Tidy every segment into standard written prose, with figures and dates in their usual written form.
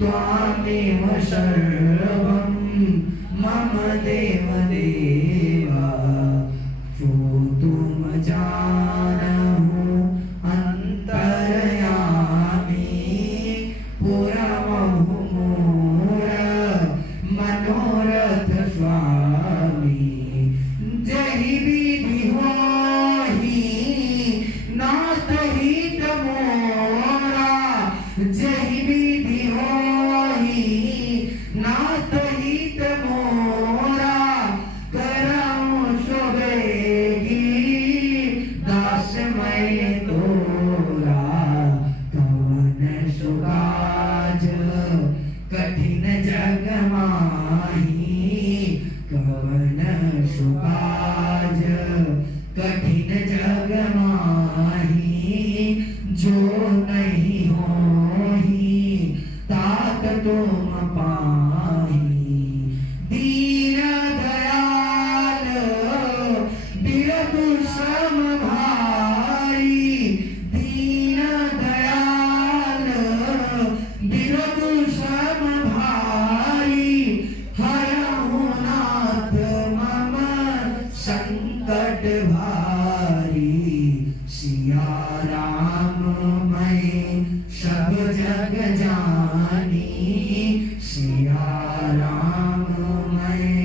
त्वामेव सर्वं मम देव देव कछु काज कठिन जग माही, जो नहीं होही तात तुम पाही। दीन दयाल बिरधु सम भाई, दीन दयाल बिरधु सम भाई, हरहु नाथ मम संकट भारी। सिया राम मैं सब जग जानी, सिया राम मैं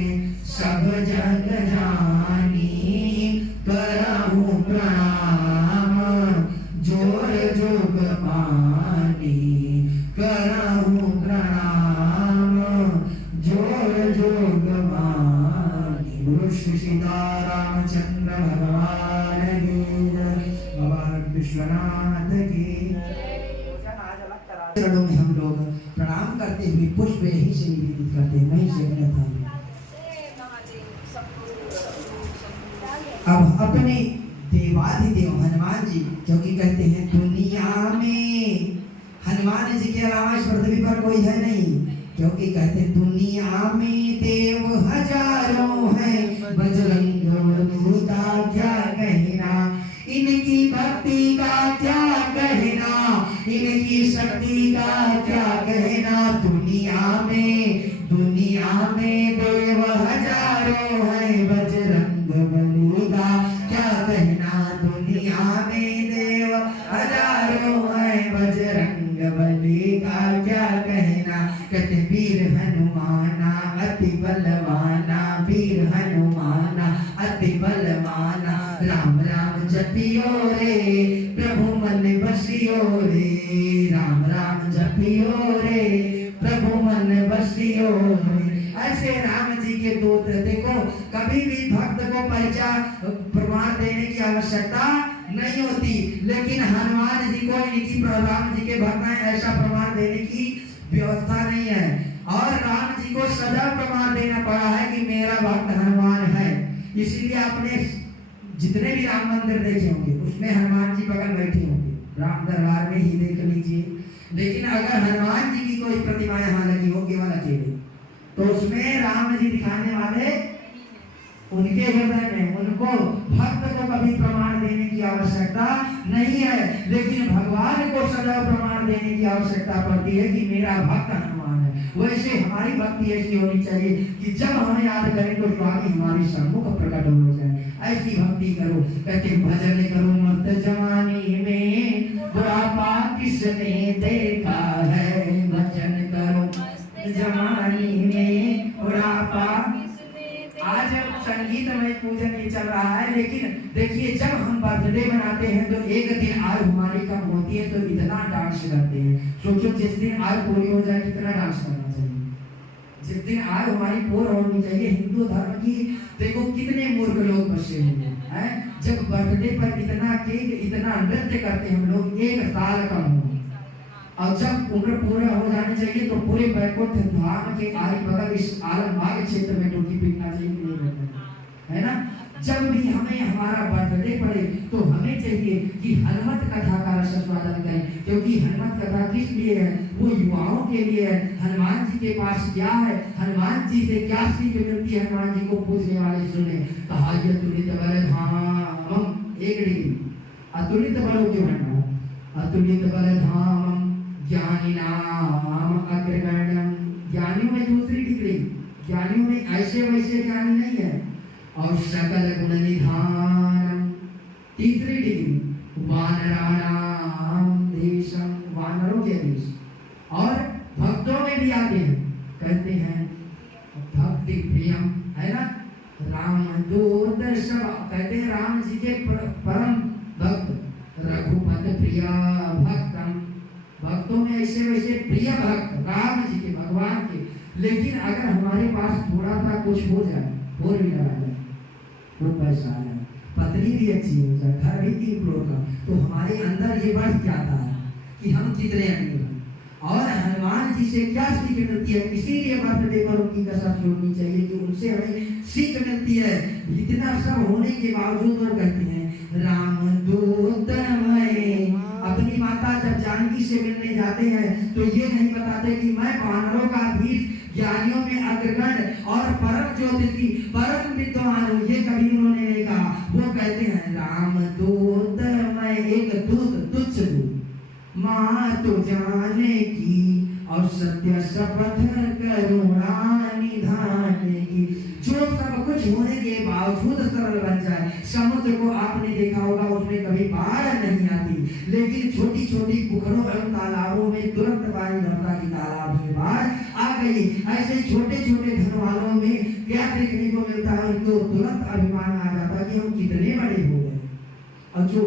सब जग जानी। करहु प्रणाम जोर जोग पानी, करहु प्रणाम जोर जोग पानी। गुरु श्री सीतारामचंद्र भगवान की जय, भगवान विश्वनाथ की चरणों में हम लोग प्रणाम करते हुए पुष्प यही से निवेदित करते हैं। नहीं से था अब अपने देवाधिदेव हनुमान जी, जो कि कहते हैं दुनिया में हनुमान जी के अलावा इस पृथ्वी पर कोई है नहीं, क्योंकि कहते हैं दुनिया में देव हजारों हैं, बजरंग बली का क्या कहना, इनकी भक्ति का क्या कहना, इनकी शक्ति का क्या कहना। दुनिया में देव हजारों हैं, बजरंग बली का क्या कहना। दुनिया में देव हजारों हैं, बजरंग बली का क्या कहना। कहते वीर हनुमाना अति बलवाना, वीर हनुमाना अति बलवाना। राम राम जपियो रे प्रभु मन बसियो रे, राम राम जपियो रे प्रभु मन बसियो रे। ऐसे राम जी के दूत देखो, कभी भी भक्त को परिचय प्रमाण देने की आवश्यकता नहीं होती, लेकिन हनुमान जी को इनकी राम जी के भक्त हैं ऐसा प्रमाण देने की व्यवस्था नहीं है। और राम जी को सदा प्रमाण देना पड़ा है कि मेरा भक्त हनुमान है। इसीलिए आपने जितने भी राम मंदिर देखे होंगे उसमें हनुमान जी बगल बैठे होंगे, राम दरबार में ही देख लीजिए। लेकिन अगर हनुमान जी की कोई प्रतिमा यहाँ लगी हो केवल अकेले, तो उसमें राम जी दिखाने वाले उनके हृदय में, उनको भक्त को कभी प्रमाण देने की आवश्यकता नहीं है, लेकिन भगवान को सदा प्रमाण देने की आवश्यकता पड़ती है कि मेरा भक्त हनुमान है। वैसे हमारी भक्ति ऐसी होनी चाहिए कि जब हमें याद करें तो स्वामी हमारी सम्मुख प्रकट हो जाए, ऐसी भक्ति करो। कहते भजन करो मत जवानी में, बुढ़ापा किसने देखा है। भजन करो जवानी में, बुढ़ापा। आज संगीत में पूजन ये चल रहा है, लेकिन देखिए जब हम बर्थडे मनाते हैं तो एक दिन आयु हमारी कम होती है तो इतना डांस करते हैं। सोचो जिस दिन आयु पूरी हो जाए कितना डांस करना चाहिए, जिस दिन आयु हमारी पूरी होनी चाहिए। हिंदू धर्म की देखो कितने मूर्ख लोग बसे हुए हैं, जब बर्थडे पर इतना केक इतना नृत्य करते हैं हम लोग, एक साल कम हो, और जब उम्र पूरा हो जानी चाहिए तो पूरे बैकुंठ धाम के आगे बगल इस आलमबाग क्षेत्र में डुबकी पीटना चाहिए, है ना। जब भी हमें हमारा बर्थडे पड़े तो हमें चाहिए कि हनुमत कथा का रसस्वादन करें, क्योंकि हनुमत कथा किस लिए है, वो युवाओं के लिए है। हनुमान जी के पास क्या है, हनुमान जी से क्या सीख मिलती है, हनुमान जी को पूछने वाले सुने। कहा अतुलित बलधामम, एक डिग्री अतुलित बलों के भंडार, अतुलित बलधामम ज्ञानिनाम अग्रगण्यम। ज्ञानियों में दूसरी डिग्री, ज्ञानियों में ऐसे वैसे ज्ञानी नहीं है। और सकल गुण निधानम, तीसरी डिग्री वानराणाम देशम, वानरों के देश। और भक्तों में भी आते हैं, कहते हैं भक्ति प्रियम, है ना। राम दूत सब कहते हैं राम जी के परम भक्त, रघुपति प्रिया भक्तम। भक्तों में ऐसे वैसे प्रिय भक्त राम जी के, भगवान के। लेकिन अगर हमारे पास थोड़ा सा कुछ हो जाए, फोर व्हीलर आ जाए, वो पैसा आ जाए, पत्नी भी अच्छी हो जाए, घर भी 3 फ्लोर का, तो हमारे अंदर ये बढ़ जाता है कि हम कितने अमीर हैं। और हनुमान जी से क्या सीख मिलती है, इसीलिए बर्थडे पर उनकी कसम छोड़नी चाहिए कि उनसे हमें सीख मिलती है। इतना सब होने के बावजूद वो कहते हैं राम दूत मैं। अपनी माता जब जानकी से मिलने जाते हैं तो ये नहीं बताते कि मैं वानरों का धीर, ज्ञानियों में अग्रगण्य और परम ज्योतिषी परम विद्वान हूँ, ये कभी उन्होंने नहीं कहा। वो कहते हैं राम दूत मैं, एक दूत तुच्छ दूत, माँ तो जाने की और सत्य शपथ करुणा निधान की। जो सब कुछ होने के बावजूद सरल बन जाए। समुद्र को आपने देखा होगा, उसमें कभी बाढ़ नहीं आती, लेकिन छोटी छोटी पोखरों और तालाबों में तुरंत पानी भरता कि तालाब में बाढ़ आ गई। ऐसे छोटे छोटे घर वालों में क्या देखने को मिलता है, उनको तुरंत अभिमान आ जाता कि हम कितने बड़े हो गए। और जो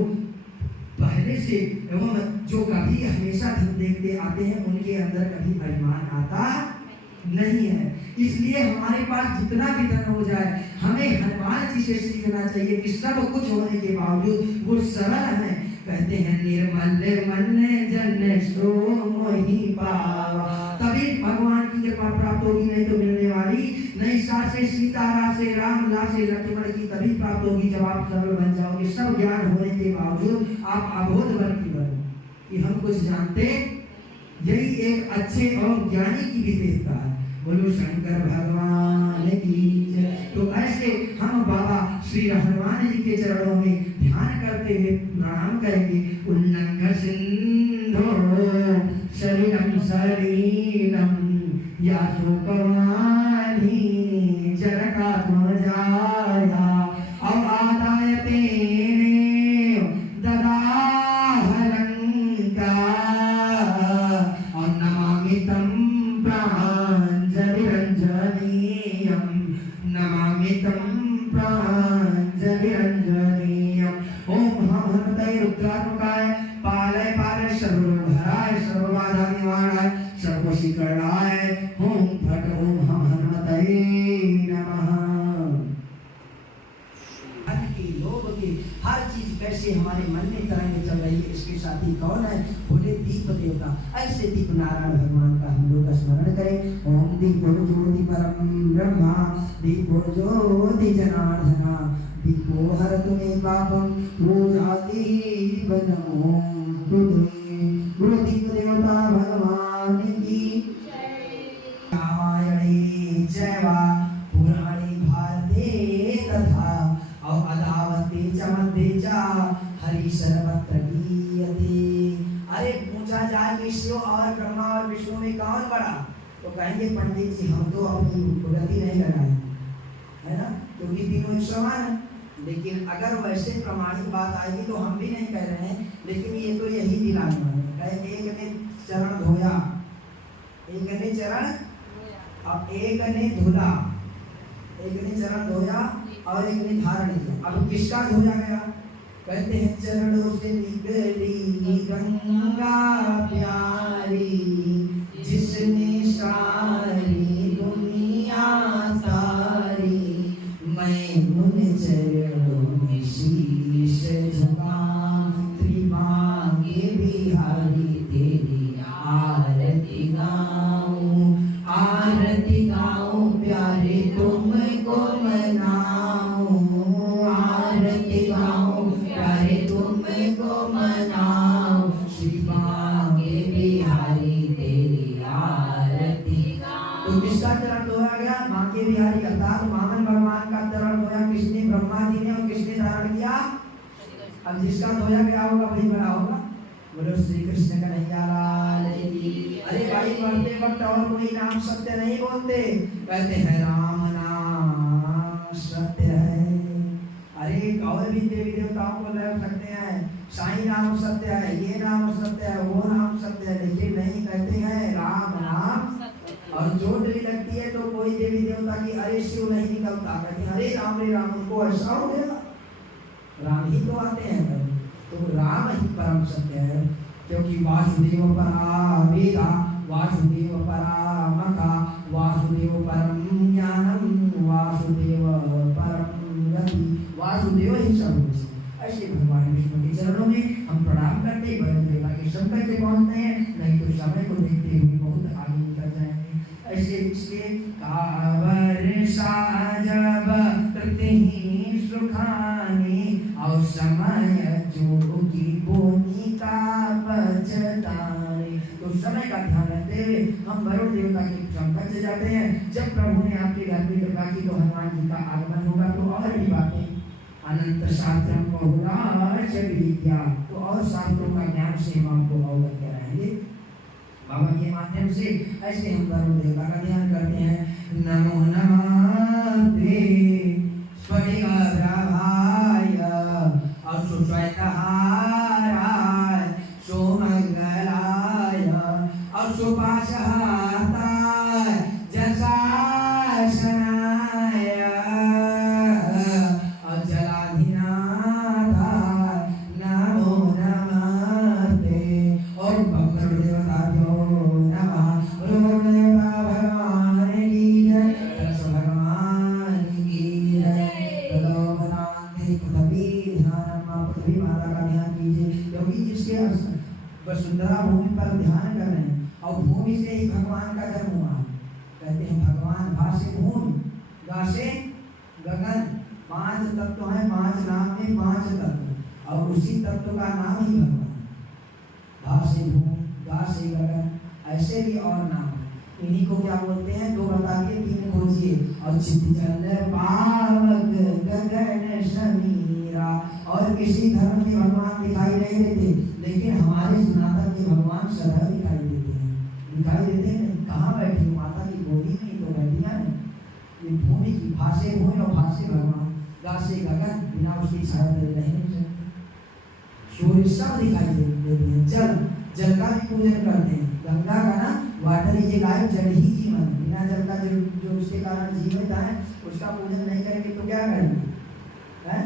पहले से एवं जो कभी हमेशा धन देखते आते हैं उनके अंदर कभी अभिमान आता नहीं है। इसलिए हमारे पास जितना भी धन हो जाए, हमें हनुमान जी से सीखना चाहिए कि सब कुछ होने के बावजूद वो सरल हैं। कहते हैं निर्मल मन जन सो मोहि पावा। तभी भगवान की कृपा प्राप्त होगी, नहीं तो मिलने वाली नहीं। सासे सीता, रासे राम, लासे लक्ष्मण की तभी प्राप्त होगी जब आप सरल बन जाओगे। सब ज्ञान होने के बावजूद आप अबोध बन की बनो कि हम कुछ जानते, यही एक अच्छे और ज्ञानी की विशेषता है। बोलो शंकर भगवान की जय। तो ऐसे हम बाबा श्री हनुमान जी के चरणों में ध्यान करते हुए प्रणाम करेंगे। उल्लंघ सिंधो शरीरम शरीरम या शोकवानी जनकात्मजाया अवादाय तेने ददाह लंका और नमामि तम प्राञ्जलिरञ्जनीयं नमामि तं प्राञ्जलिरञ्जनीयम्। ओम हनुमते रुद्रात्मकाय पालय पालय सर्वभराय सर्वबाधा निवारणाय सर्वशीकरणाय ओम फट ओम हनुमते नमः। हर चीज कैसे हमारे मन में तरंग चल रही है, इसके साथी कौन है, बोले दीप देवता। ऐसे दीप नारायण भगवान का हम लोग स्मरण करें। ओम दीपो ज्योति परम ब्रह्मा दीपो ज्योति जनार्दना दीपो हरतु मे पापम रोजाति नमो तुझे। गुरु दीप देवता भगवान की रामायणे जयवा पुराणे भारते तथा और अदावते चमते चा हरि सर्वत्र गीयते। अरे पूछा जाए कि शिव और ब्रह्मा और विष्णु में कौन बड़ा, तो कहेंगे पंडित जी हम तो अपनी गति नहीं लगाए, है ना, क्योंकि तीनों एक समान है। लेकिन अगर वैसे प्रमाणिक बात आएगी तो हम भी नहीं कह रहे हैं, लेकिन ये तो यही दिलाना है। एक ने चरण धोया, एक ने चरण अब एक ने धुला, एक ने चरण धोया और एक ने धारण किया। अब किसका धोया गया, कहते हैं चरणों से निकली गंगा प्यारी जिसने सारी दुनिया सारी। मैं उन चरणों में शीश झुकाऊं त्रिमांगे बिहारी तेरी आरती गाऊं। आरती गाऊं प्यारे तुमको मनाऊं। आरती गाऊं प्यारे तुमको मनाऊं। शिवांगे बिहारी तेरी आरती गाऊं। तो किसका चरण धोया गया, माँ के बिहारी अर्थात वामन भगवान का चरण धोया किसने, ब्रह्मा जी ने, और किसने धारण किया। अब जिसका धोया गया होगा वही बड़ा होगा। बोलो श्री कृष्ण कन्हैया लाल की। अरे भाई मरते वक्त और कोई नाम सत्य नहीं बोलते, कहते हैं राम नाम सत्य है। अरे और भी देवी देवताओं को लग सकते हैं, साईं नाम सत्य है, ये नाम सत्य है, वो नाम सत्य है, लेकिन नहीं, कहते हैं राम नाम। और चोट भी लगती है तो कोई देवी देवता की अरे शिव नहीं निकलता, कहते हैं अरे राम रे राम, उनको ऐसा हो गया, राम ही तो आते हैं। तो राम ही परम सत्य है, क्योंकि वासुदेव परा वेदा वासुदेव परामका वासुदेव परम ज्ञानम वासुदेव परम गति। वासुदेव ही सब कुछ। ऐसे भगवान विष्णु के चरणों में हम प्रणाम करते हैं, बाकी सब कैसे पहुंचते हैं, नहीं तो समय को देखते ऐसा जब कृति सुखानी और समय जोगी बोनी का बचतानी। तो समय का ध्यान रखते हुए हम वरुण देवता के संपर्क से जाते हैं। जब प्रभु ने आपके घर में कृपा की तो हनुमान जी का आगमन होगा। तो और भी बातें अनंत शास्त्रम बहुराश विद्या, तो और शास्त्रों का ज्ञान से हम आपको अवगत कराएंगे बाबा के माध्यम से। ऐसे हम वरुण देवता का ध्यान करते हैं। नमो नमस्ते स्फटिकाभ्राभाय सुश्वेतहाराय सोमंगलाय सुपाशहाताय जसासनाय जलाधिनाथाय नमो नमस्ते। ओम वरुण देवताभ्यो नमः। वरुण देवता भगवान की जय, दक्ष भगवान की जय। पृथ्वी माता का ध्यान कीजिए, क्योंकि जिसके वसुंधरा भूमि पर ध्यान कर रहे हैं और भूमि से ही भगवान का जन्म हुआ। कहते हैं भगवान भा से भूमि, गा से गगन, 5 तत्व हैं। 5 नाम में 5 तत्व, और उसी तत्व का नाम ही भगवान। भा से भूमि, गा से गगन, ऐसे भी और नाम। इन्हीं को क्या बोलते हैं? 2 बता दिए, 3 खोजिए। और चित्तचंद पावक गगन समीरा। और किसी धर्म के भगवान दिखाई नहीं देते, लेकिन हमारे सनातन के भगवान सदा दिखाई देते हैं। दिखाई देते हैं कहाँ बैठी हो? माता की गोदी में तो बैठिया है। ये भूमि की भाषे भूमि और भाषे भगवान, गा से गगन, बिना उसकी छाया नहीं सकते। सूर्य सब दिखाई देते हैं। जल, जल का भी पूजन करते हैं। गंगा का ना वाटर इज लाइफ, जल ही जीवन। बिना जल का जो उसके कारण जीवित है, उसका पूजन नहीं करेंगे तो क्या करेंगे? है?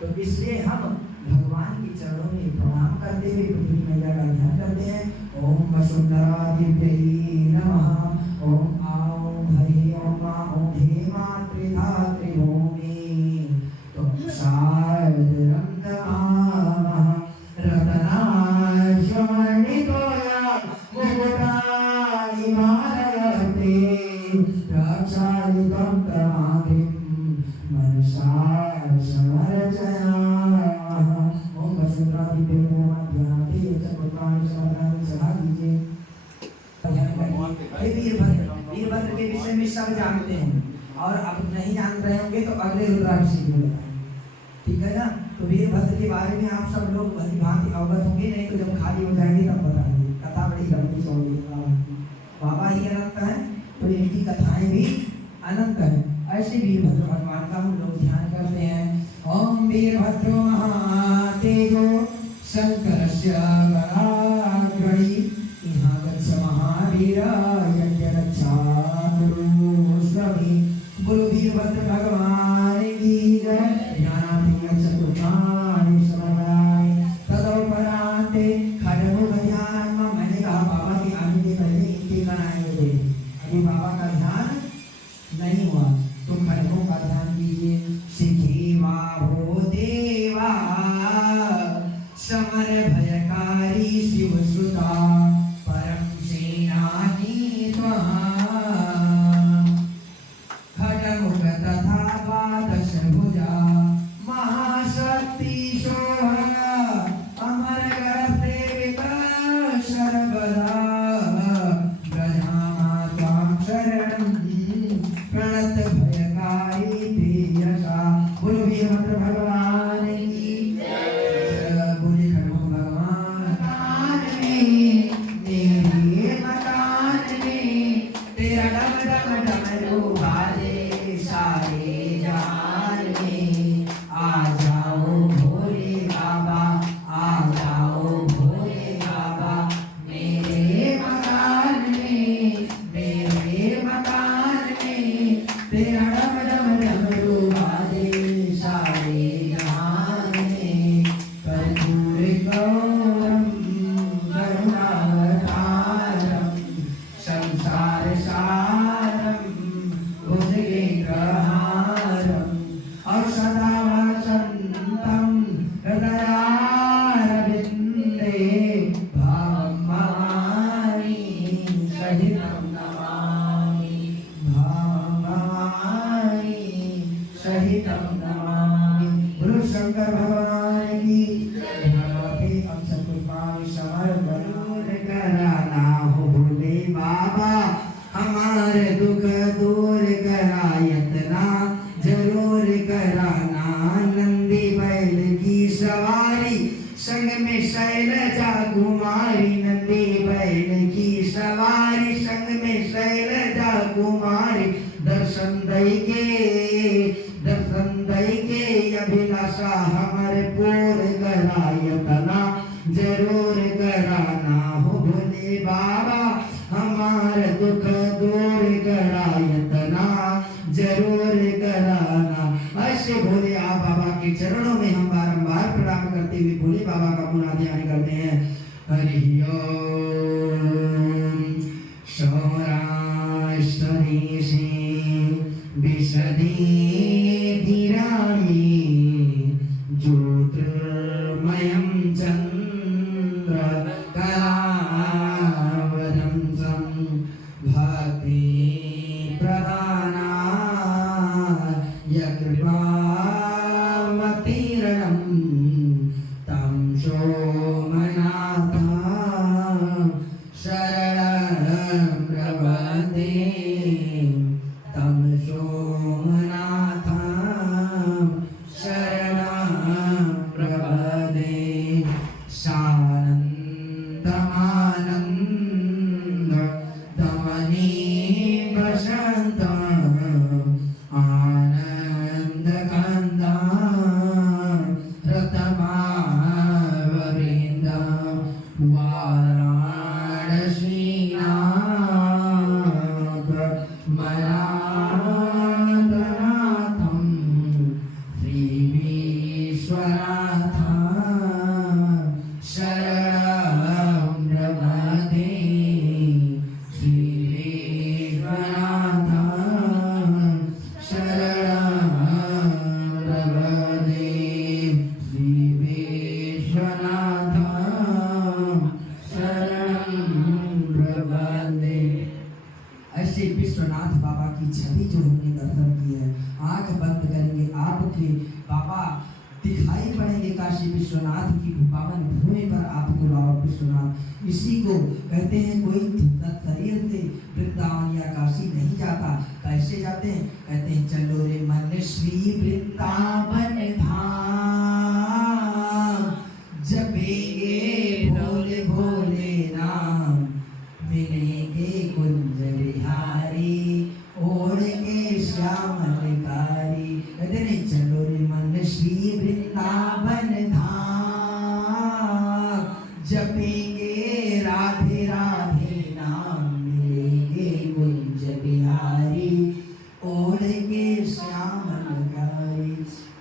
तो इसलिए हम भगवान के चरणों में प्रणाम करते हुए पृथ्वी मैया का ध्यान करते हैं। ओम वसुंधरादिव्यै नमः। ओम आओम हरि ओम ओम हे मातृ धात्री भूमि तुम शारदरंदमामः रतनाश्रमणितोया मुकुटानि मालयते रक्षादितं तमाग्रिं मनसा समर्चया। ओम वसुंधरादिव्यै नमः। ध्यानाते चक्रवर्ती समाधान सभा कीजिए। वीरभद्र के विषय में सब जानते हैं, और अब नहीं जान रहे होंगे तो अगले रुद्राभिषेक में बताएंगे, ठीक है ना? तो वीरभद्र के बारे में आप सब लोग भली भांति अवगत होंगे, नहीं तो जब खाली हो जाएंगे तब बताएंगे। कथा बड़ी लंबी चौड़ी है, बाबा ही अनंत है तो इनकी कथाएं भी अनंत है। ऐसे वीरभद्र भगवान का हम लोग ध्यान करते हैं। ओम वीरभद्रो महातेजो शंकरस्य गणाग्रणी यहाँ गच्छ महावीर यज्ञ रक्षा गुरु स्वामी। बोलो वीरभद्र भगवान की जय। ज्ञानाग्नि चतुर्णानि समन्वयाय तदोपरांते खड्गो ध्यान। मैंने कहा बाबा के आने के पहले इनके बनाएंगे थे, अभी बाबा का ध्यान नहीं हुआ, तो खड्गों का ध्यान कीजिए। सिखीवा हो देवा समर भयकारी शिव सुता परम सेनानी त्वं खड्गमुख तथा द्वादश भुजा महाशक्ति सोहरा अमर करते सर्वदा ब्रजामा त्वां शरणं प्रणत भयकारी तेजसा। बोलो वीरभद्र भगवान की जय। बोले खड्गमुख भगवान मेरे मकान में तेरा डम डम डमरू बाजे सारे जहान में। आ जाओ भोले बाबा, आ जाओ भोले बाबा मेरे मकान में, मेरे मकान में तेरा डम डम डमरू बाजे सारे शंकर भगवान की अब सब कुछ दूर कराना हो भोले बाबा, हमारे दुख दूर करायतना जरूर कराना। नंदी बैल की सवारी संग में शैलजा कुमारी, नंदी बैल की सवारी संग में शैलजा कुमारी। दर्शन दई के अभिलाषा हमारे पूर करायतना जरूर कराना हो भोले बाबा, हमारे दुख दूर करायतना जरूर कराना। ऐसे भोले आप बाबा के चरणों में हम बारंबार प्रणाम करते हुए भोले बाबा का पुनः ध्यान करते हैं। हरि ओम। सौराष्ट्री से विशदे धीरामी ज्योतिर्मयं चंद्र कलावरं सं भक्ति प्रदाना कृपावतीर्णं तं सोमनाथं शरणं प्रपद्ये, तं सोमनाथं शरणं प्रपद्ये। सानन्दमानन्दमणि वसन्तम् आनन्दकन्दं रतमावृन्दं वाराणसीनाथ मनाथनाथं श्रीविश्वनाथं शरणं प्रपद्ये, श्रीविश्वनाथं शरणं प्रपद्ये, श्रीविश्वनाथं शरणं प्रपद्ये। ऐसे विश्वनाथ बाबा की छवि जो हमने दर्शन की है, आंख बंद करेंगे आपके बाबा दिखाई पड़ेंगे काशी विश्वनाथ की पावन भूमि पर आपके बाबा विश्वनाथ। इसी को कहते हैं कोई शरीर से वृंदावन या काशी नहीं जाता। कैसे जाते हैं? कहते हैं चलो रे मन श्री वृंदावन धाम, जपेंगे भोले भोले नाम, मिलेंगे कुंज बिहारी ओढ़ के श्यामलकारी। कहते नहीं चलो रे मन श्री वृंदावन धाम, जपेंगे राधे राधे नाम, मिलेंगे कुंज बिहारी ओढ़ के श्यामलकारी।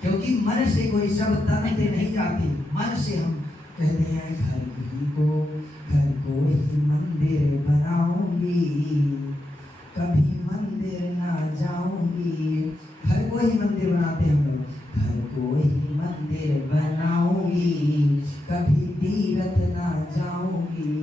क्योंकि मन से कोई सब तन से नहीं जाते, मन से हम कहते हैं घर को ही मंदिर बनाऊंगी, कभी मंदिर ना जाऊंगी। घर को ही मंदिर बनाते हम लोग, घर को ही मंदिर बनाऊंगी, कभी तीर्थ ना जाऊंगी।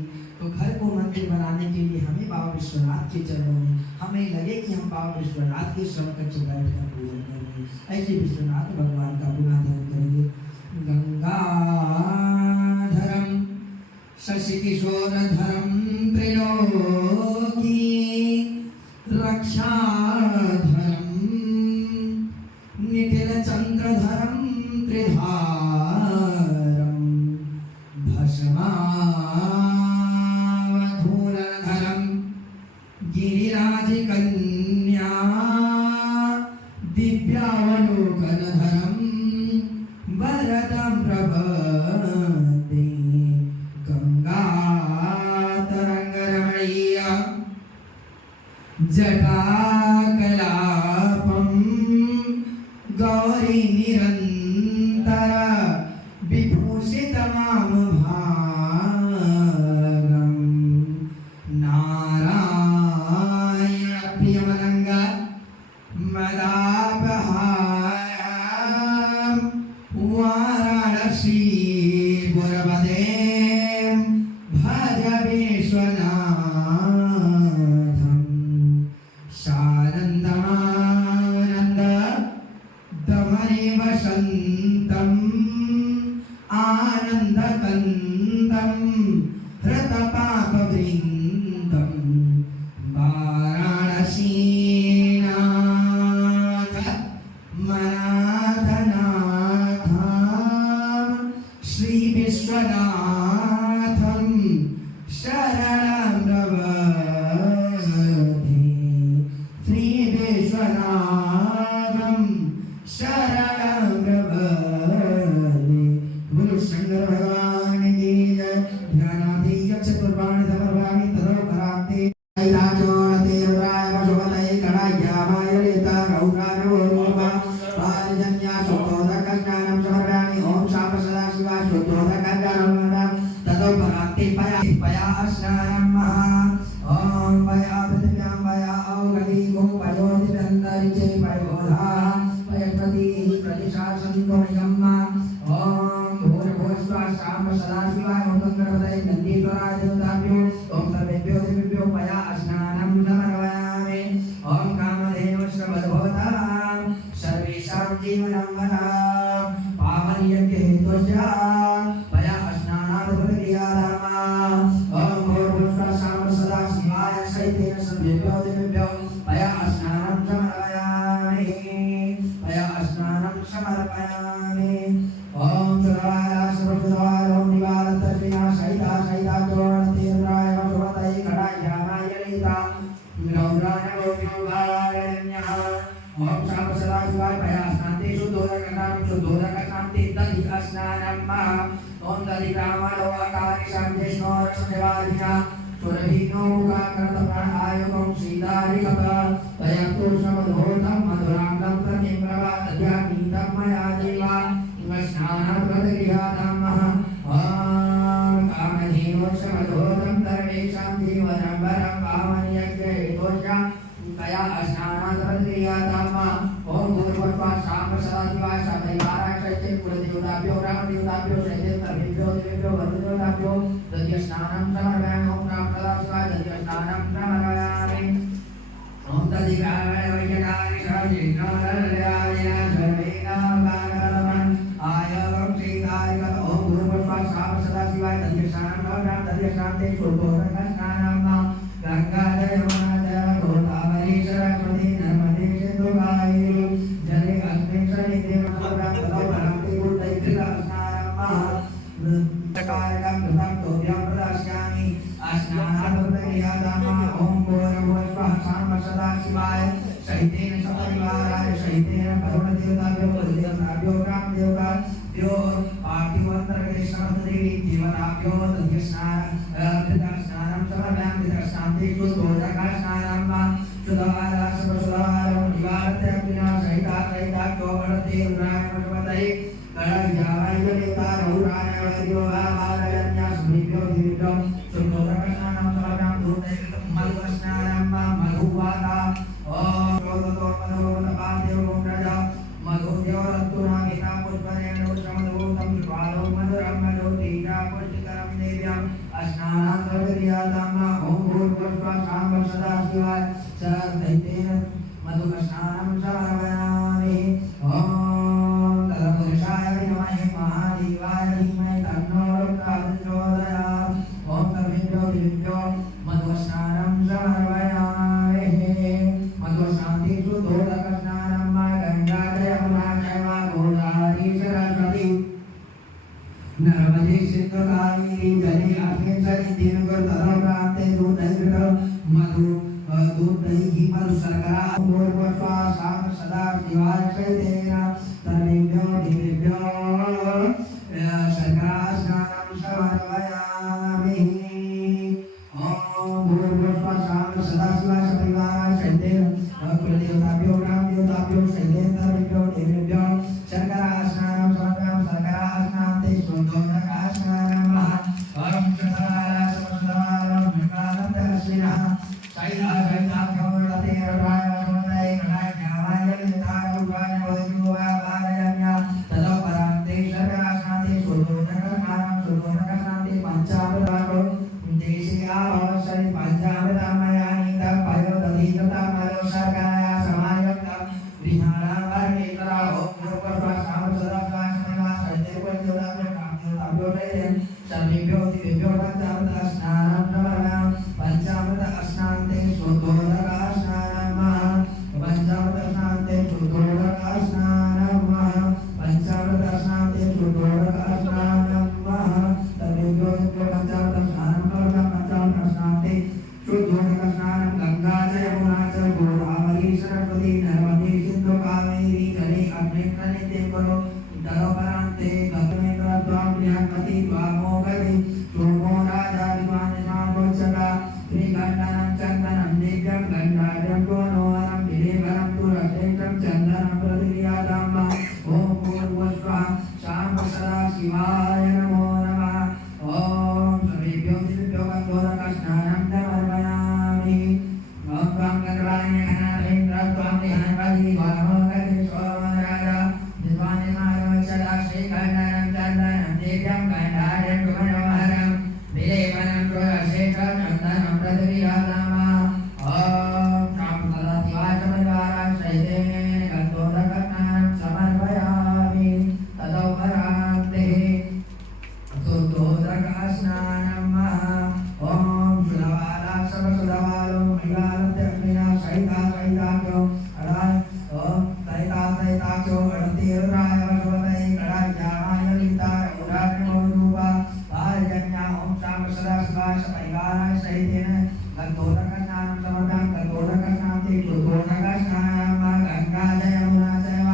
तो घर को मंदिर बनाने के लिए हमें बाबा विश्वनाथ के चरणों में हमें लगे कि हम बाबा विश्वनाथ के श्रवण कक्ष बैठकर पूजन करेंगे। ऐसे विश्वनाथ भगवान का पुनः ध्यान करेंगे। गंगाधरम शशिकिशोरधरम त्रिलोकी रक्षाधरम निखिलचंद्रधरम त्रिधारम भस्मावधूलधरम गिरिराजकन्या दिव्यावलोकनधरम वरदं प्रपद्ये। गंगातरंगरमणीय जटाकलापं गौरी निरन्तर विभूषितमामभागं नारायण प्रियमनंग मदापहारं वाराणसी पुरपदे भज विश्वनाथं। सानन्दमानन्दमणि वसन्तं आनन्दकन्दं हृतपापवृन्दं वाराणसीनाथ मनाथनाथं श्रीविश्वनाथं शरणं प्रपद्ये श्रीविश्वनाथं शरणं प्रपद्ये। बोलो शंकर भगवान की जय। ध्यानाधीन चतुर्बाणी समर्पयामि तदोपरान्ते राजोणते रुद्राय पशुपतये गणायामाय लेता गौरानवोर्मा पारिजन्या शुद्धोदकज्ञानं समर्पयामि। ओम शाम सदाशिवा शुद्धोदकज्ञानं तदोपरान्ते पया स्नानं ओम पया पृथिव्यां पया औगलीगो पयोदिदन्तरिचे पयोधा पयस्पति प्रतिशासनिको यम्मा ओम भूर्भुवस्सुवः शाम सदाशिवाय ओम गणपतये नन्दीश्वराय देवताभ्यो ओम सर्वेभ्यो देवेभ्यो पया स्नानं समर्पयामि। ओम कामधेनुश्रवद्भवतां सर्वेषां जीवनं वरां पावनयज्ञहेतुश्च पया स्नानात् प्रक्रियाधामा। ओम भूर्भुवस्सुवः शाम सदाशिवाय सहितेन सर्वेभ्यो देवेभ्यो पया स्नानं समर्पयामि पया स्नानं समर्पयामि। ओम सुरवारा सुरसुरवार ओम निवारतस्मिना सहिता सहिता चोरतीर्णाय पशुपतये गणायामाय लेता गौरानवोर्मारण्यः ओम शाम सदाशिवाय पया स्नान्ते शुद्धोदकस्नान्ते दधि स्नानं ओम दधिग्रामणो अकारि शान्तिष्णोरसदेवाधिका सुरभीनो मुखाकर्तप्राण आयुगं श्रीदारिकप तयन्तु समद्भूतं मधुराङ्गं तन्निं प्रभातध्यानीतं मया देवा स्नानं प्रदगृहाधामः। ओम कामधेनुश्रवद्भूतं सर्वेषां जीवनं वरं पावनयज्ञहेतुश्च पया स्नानात् प्रक्रियाधामः। ओम भूर्भुवस्सुवः शाम सदाशिवाय सपरिवाराय सहिते कुलदेवताभ्यो ग्रामदेवताभ्यो सहिते सर्वेभ्यो देवेभ्यो वरुदेवताभ्यो दध्य स्नानं समर्पयामि। ओम राम सदाशिवाय दध्य स्नानं समर्पयामि। ओम तदिग्रामणो वैजनानि सर्वेण सर्वेण भागवतं आयवं श्रीदारिकः ओम भूर्भुवस्सुवः शाम सदाशिवाय दध्य स्नानं समर्पयामि। दध्य स्नान्ते शुद्धोदकस्नानं गंगा यमुना चैव गोदावरी सरस्वती नर्मदे सिन्धु कावेरी जले अस्मिन् सन्निधे तदोपरान्ते बुद्धैर्घृतस्नानं कारकं घृतं तोभ्यं प्रदास्यामि स्नानात् प्रक्रियाधामः। ओम भूर्भुवस्सुवः शाम सदाशिवाय सहितेन सपरिवाराय सहितेन वरुणदेवताभ्यो कुलदेवताभ्यो ग्रामदेवताभ्यो पार्थिवन्तर्गते समस्तदेवी देवताभ्यो दध्य स्नानं समर्पयामि। स्नान्ते शुद्धोदकस्नानं शुद्धवारा सुरसुरवारो निवारतस्मिना सहिता सहिता चोरतीर्णाय पशुपतये गणायामाय लेता गौरानवोर्मा पारिजन्या शुद्धेभ्यो देवेभ्यो शुद्धोदकस्नानं समर्पयामि। दूतैर्घृतं मधुस्नानं मधुवाता ओम मधुवतपादेव गुण्डज मधुदेवरत्तुना गीता पुष्परेण समद्भूतं स्वालो मधुरं मधुतीजा पुष्टिकरं देव्यां स्नानात् प्रक्रियाधामः। ओम भूर्भुवस्सुवः शाम सदाशिवाय सदैतेन मधुस्नानं समर्पयामि। ओम तदपुरुषाय विद्महे महादेवाय धीमहि तन्नो रुद्रः प्रचोदयात्। ओम सर्वेभ्यो देवेभ्यो मधुस्नानं समर्पयामि। मधुस्नान्ते शुद्धोदकस्नानं गंगा यमुना चैव गोदावरी सरस्वती नर्मदे सिन्धु कावेरी जले अस्मिन् सन्निधे तदोपरान्ते दूतैः मधुशर्करा भूर्भुवस्सुवः शाम सदाशिवाय सहितेन सर्वेभ्यो देवेभ्यो शर्करा स्नानं समर्पयामि। ओम भूर्भुवस्सुवः शाम सदाशिवाय सपरिवाराय सहितेन कुलदेवताभ्यो ग्रामदेवताभ्यो सहितेन सर्वेभ्यो देवेभ्यो शर्करा स्नानं समर्पयामि। शर्करा स्नान्ते शुद्धोदकस्नानं ओम सुरसुरवारा सुरसुरवारो निकालन्तस्मिनः सहिता सहिता चोरतीर्णाय पशुपतये गणायामाय लेता गौरानवोर्मा सर्वेभ्यो दिव्येभ्यो पंचामृत स्नानं नमः पंचामृत स्नान्ते शुद्धोदक स्नानं पंचामृत स्नान्ते शुद्धोदक स्नानं पंचामृत स्नान्ते शुद्धोदक स्नानं सर्वेभ्यो दिव्यो पंचामृत स्नानं नमः पंचामृत स्नान्ते शुद्धोदक स्नानं गंगा च यमुना च गोदावरी सरस्वती नर्मदे सिंधु कावेरी जले अस्मिन् नित्यं कुरु दलोपरान्ते गतमेन्द्र त्वां प्रियंवती त्वामोगति सोमो राजा विमानसागोचका श्रीगण्डनं चन्दनं दिव्यं गण्डाढ्यं गोनोहरं विलेवरं तुरस्येन्द्रं चन्दनं प्रतिक्रियादां ॐ पूर्वस्वः शां सदा शिवाय नमो नमः ॐ सर्वेभ्यो दिव्यो गन्धोदकस्नानं समर्पयामि ॐ त्वां गन्धराय घनारेन्द्र त्वां प्रियंवती त्वामोगति सोमो राजा विमानसागोचका श्रीगण्डनं चन्दनं दिव्यं गण्डाढ्यं गोनोहरं विलेवरं तुरस्येन्द्रं चन्दनं प्रतिक्रियादां ॐ शां सदा शिवाय समर्पयामि शैलेन गन्धोदकस्नानं समर्पयामि तदोपरान्ते शुद्धोदक स्नानं ॐ सुधवाला सर्वसुधवालो महिलारत्यग्निना सहिता सहिताख्यो ॐ सहिता सहिताख्यो अडतिरुराय वसवतये कडाज्यामाय लिताय उदारणमोरूपा पारजन्या ॐ शां सदा शिवाय परिवाराय सहितेन गन्धोदक स्नानं समर्पयामि गन्धोदक स्नान्ते शुद्धोदक स्नानं गंगा च यमुना चैव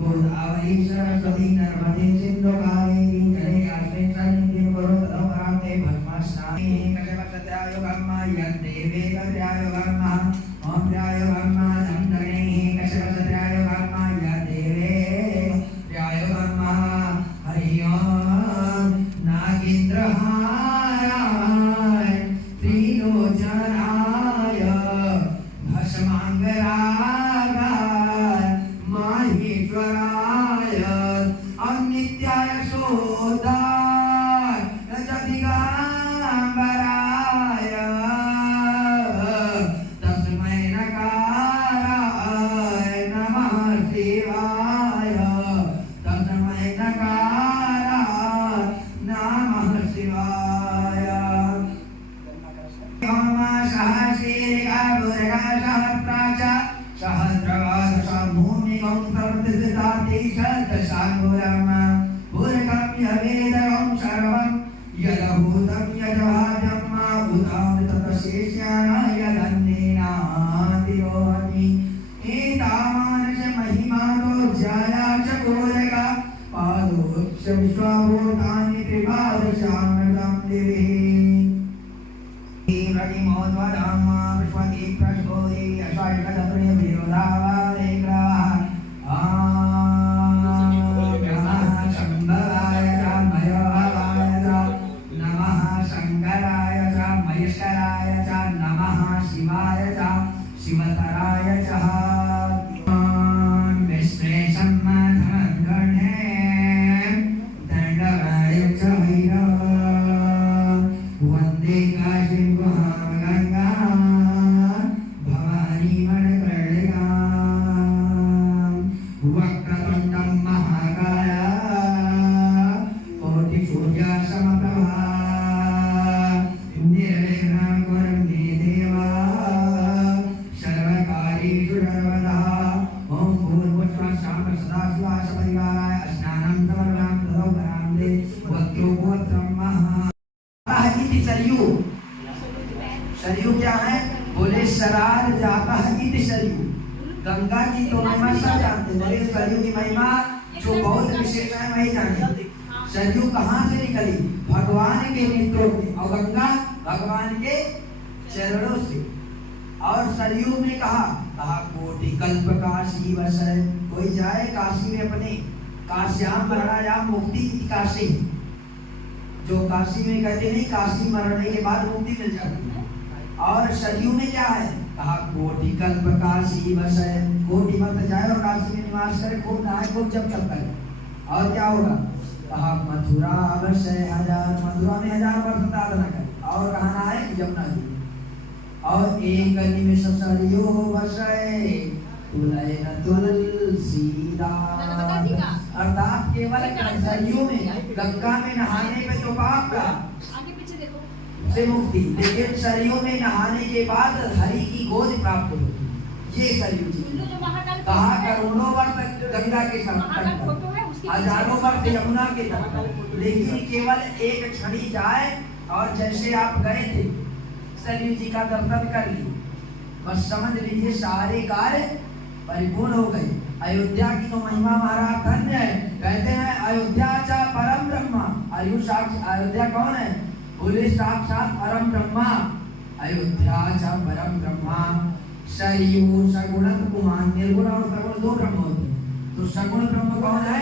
गोदावरी सरस्वती नर्मदे सिंधु कावेरी जले अस्मिन् सन्निधिं कुरु तदोपरान्ते भस्मस्नाने कशपसत्यायुगं यद्देवे कत्र्यायुगं ॐ त्र्यायुगं दण्डनेः कशपसत्यायुगं यद्देवे त्र्यायुगं हरि ओं नागेन्द्रहाराय त्रिलोचनाय भस्माङ्गरागाय माहेश्वराय अनित्याय शोधाय जगदिगम्बराय तस्मै नकाराय नमः शिवाय तस्मै नकाराय नमः शिवाय सहस्रीका दुर्गा सहस्राच सहस्रवादश भूमिकं प्रवर्तिताति शतशाङ्गुरम् पूरकं यवेदं सर्वं यदभूतं यजभाजम् उदामृतशेष्याय यदन्नेनातिरोहति एतावानश महिमानो ज्याया च पूरका पादोच्च विश्वभूतानि त्रिपादशामृतं दिवि प्रतिमोद्वदं विश्वति प्रस्फोति अश्वकदत्रे विरोधावादे ग्रहः नमः शम्भवाय च मयोभवाय च नमः शङ्कराय च महेश्वराय च नमः शिवाय च शिवतराय च विश्वेशं माधवं गणे दण्डवाय च भैरव वन्दे काशीं गुहां गंगा भवानी मणिकर्णिकां वक्रतुण्डं महाकाय कोटिसूर्यसमप्रभा निर्विघ्नं कुरु मे देव सर्वकार्येषु सर्वदा ॐ भूर्भुवस्सुवः शां सदा शिवाय सपरिवाराय स्नानं समर्पयामि तदोपरान्ते वक्रोपवस्त्रं सरयू सरयू क्या है बोले सरार जाता है इत सरयू गंगा की तो महिमा सब जानते बोले सरयू की महिमा जो बहुत विशेष है वही जानते सरयू कहाँ से निकली भगवान के नेत्रों से और गंगा भगवान के चरणों से और सरयू में कहा कोटि कल्प काशी वसै कोई जाए काशी में अपने काश्याम मरणायाम मुक्ति की काशी जो काशी में कहते नहीं काशी मरने के बाद मुक्ति मिल जाती है और सरयू में क्या है कहा कोटि कल्प काशी वसै कोटि मत जाए और काशी में निवास करे खूब नहाए खूब जब तक करे और क्या होगा कहा मथुरा वसै हजार मथुरा में 1000 वर्ष साधना करे और कहा नहाए यमुना जी और एक निमिष सरयू वसै तुलय न तुलसीदास अर्थात केवल सरयू में, गंगा में नहाने पे तो पाप का से मुक्ति, लेकिन सरयू में नहाने के बाद हरि की गोद प्राप्त होती। ये सरयू जी कहा करोड़ों वर्ष गंगा के साथ, हजारों वर्ष यमुना के तट, लेकिन केवल एक क्षण जाए और जैसे आप गए थे सरयू जी का दर्शन कर लिए, बस समझ लीजिए सारे कार्य परिपूर्ण हो गए। अयोध्या की तो महिमा महाराज धन्य है। कहते हैं अयोध्या चा परम ब्रह्मा। अयोध्या कौन है? बोले साक्षात परम ब्रह्मा। अयोध्या चा परम ब्रह्मा सरयू सगुणत कुमार। निर्गुण और सगुण दो ब्रह्म होते हैं, तो सगुण ब्रह्म कौन है?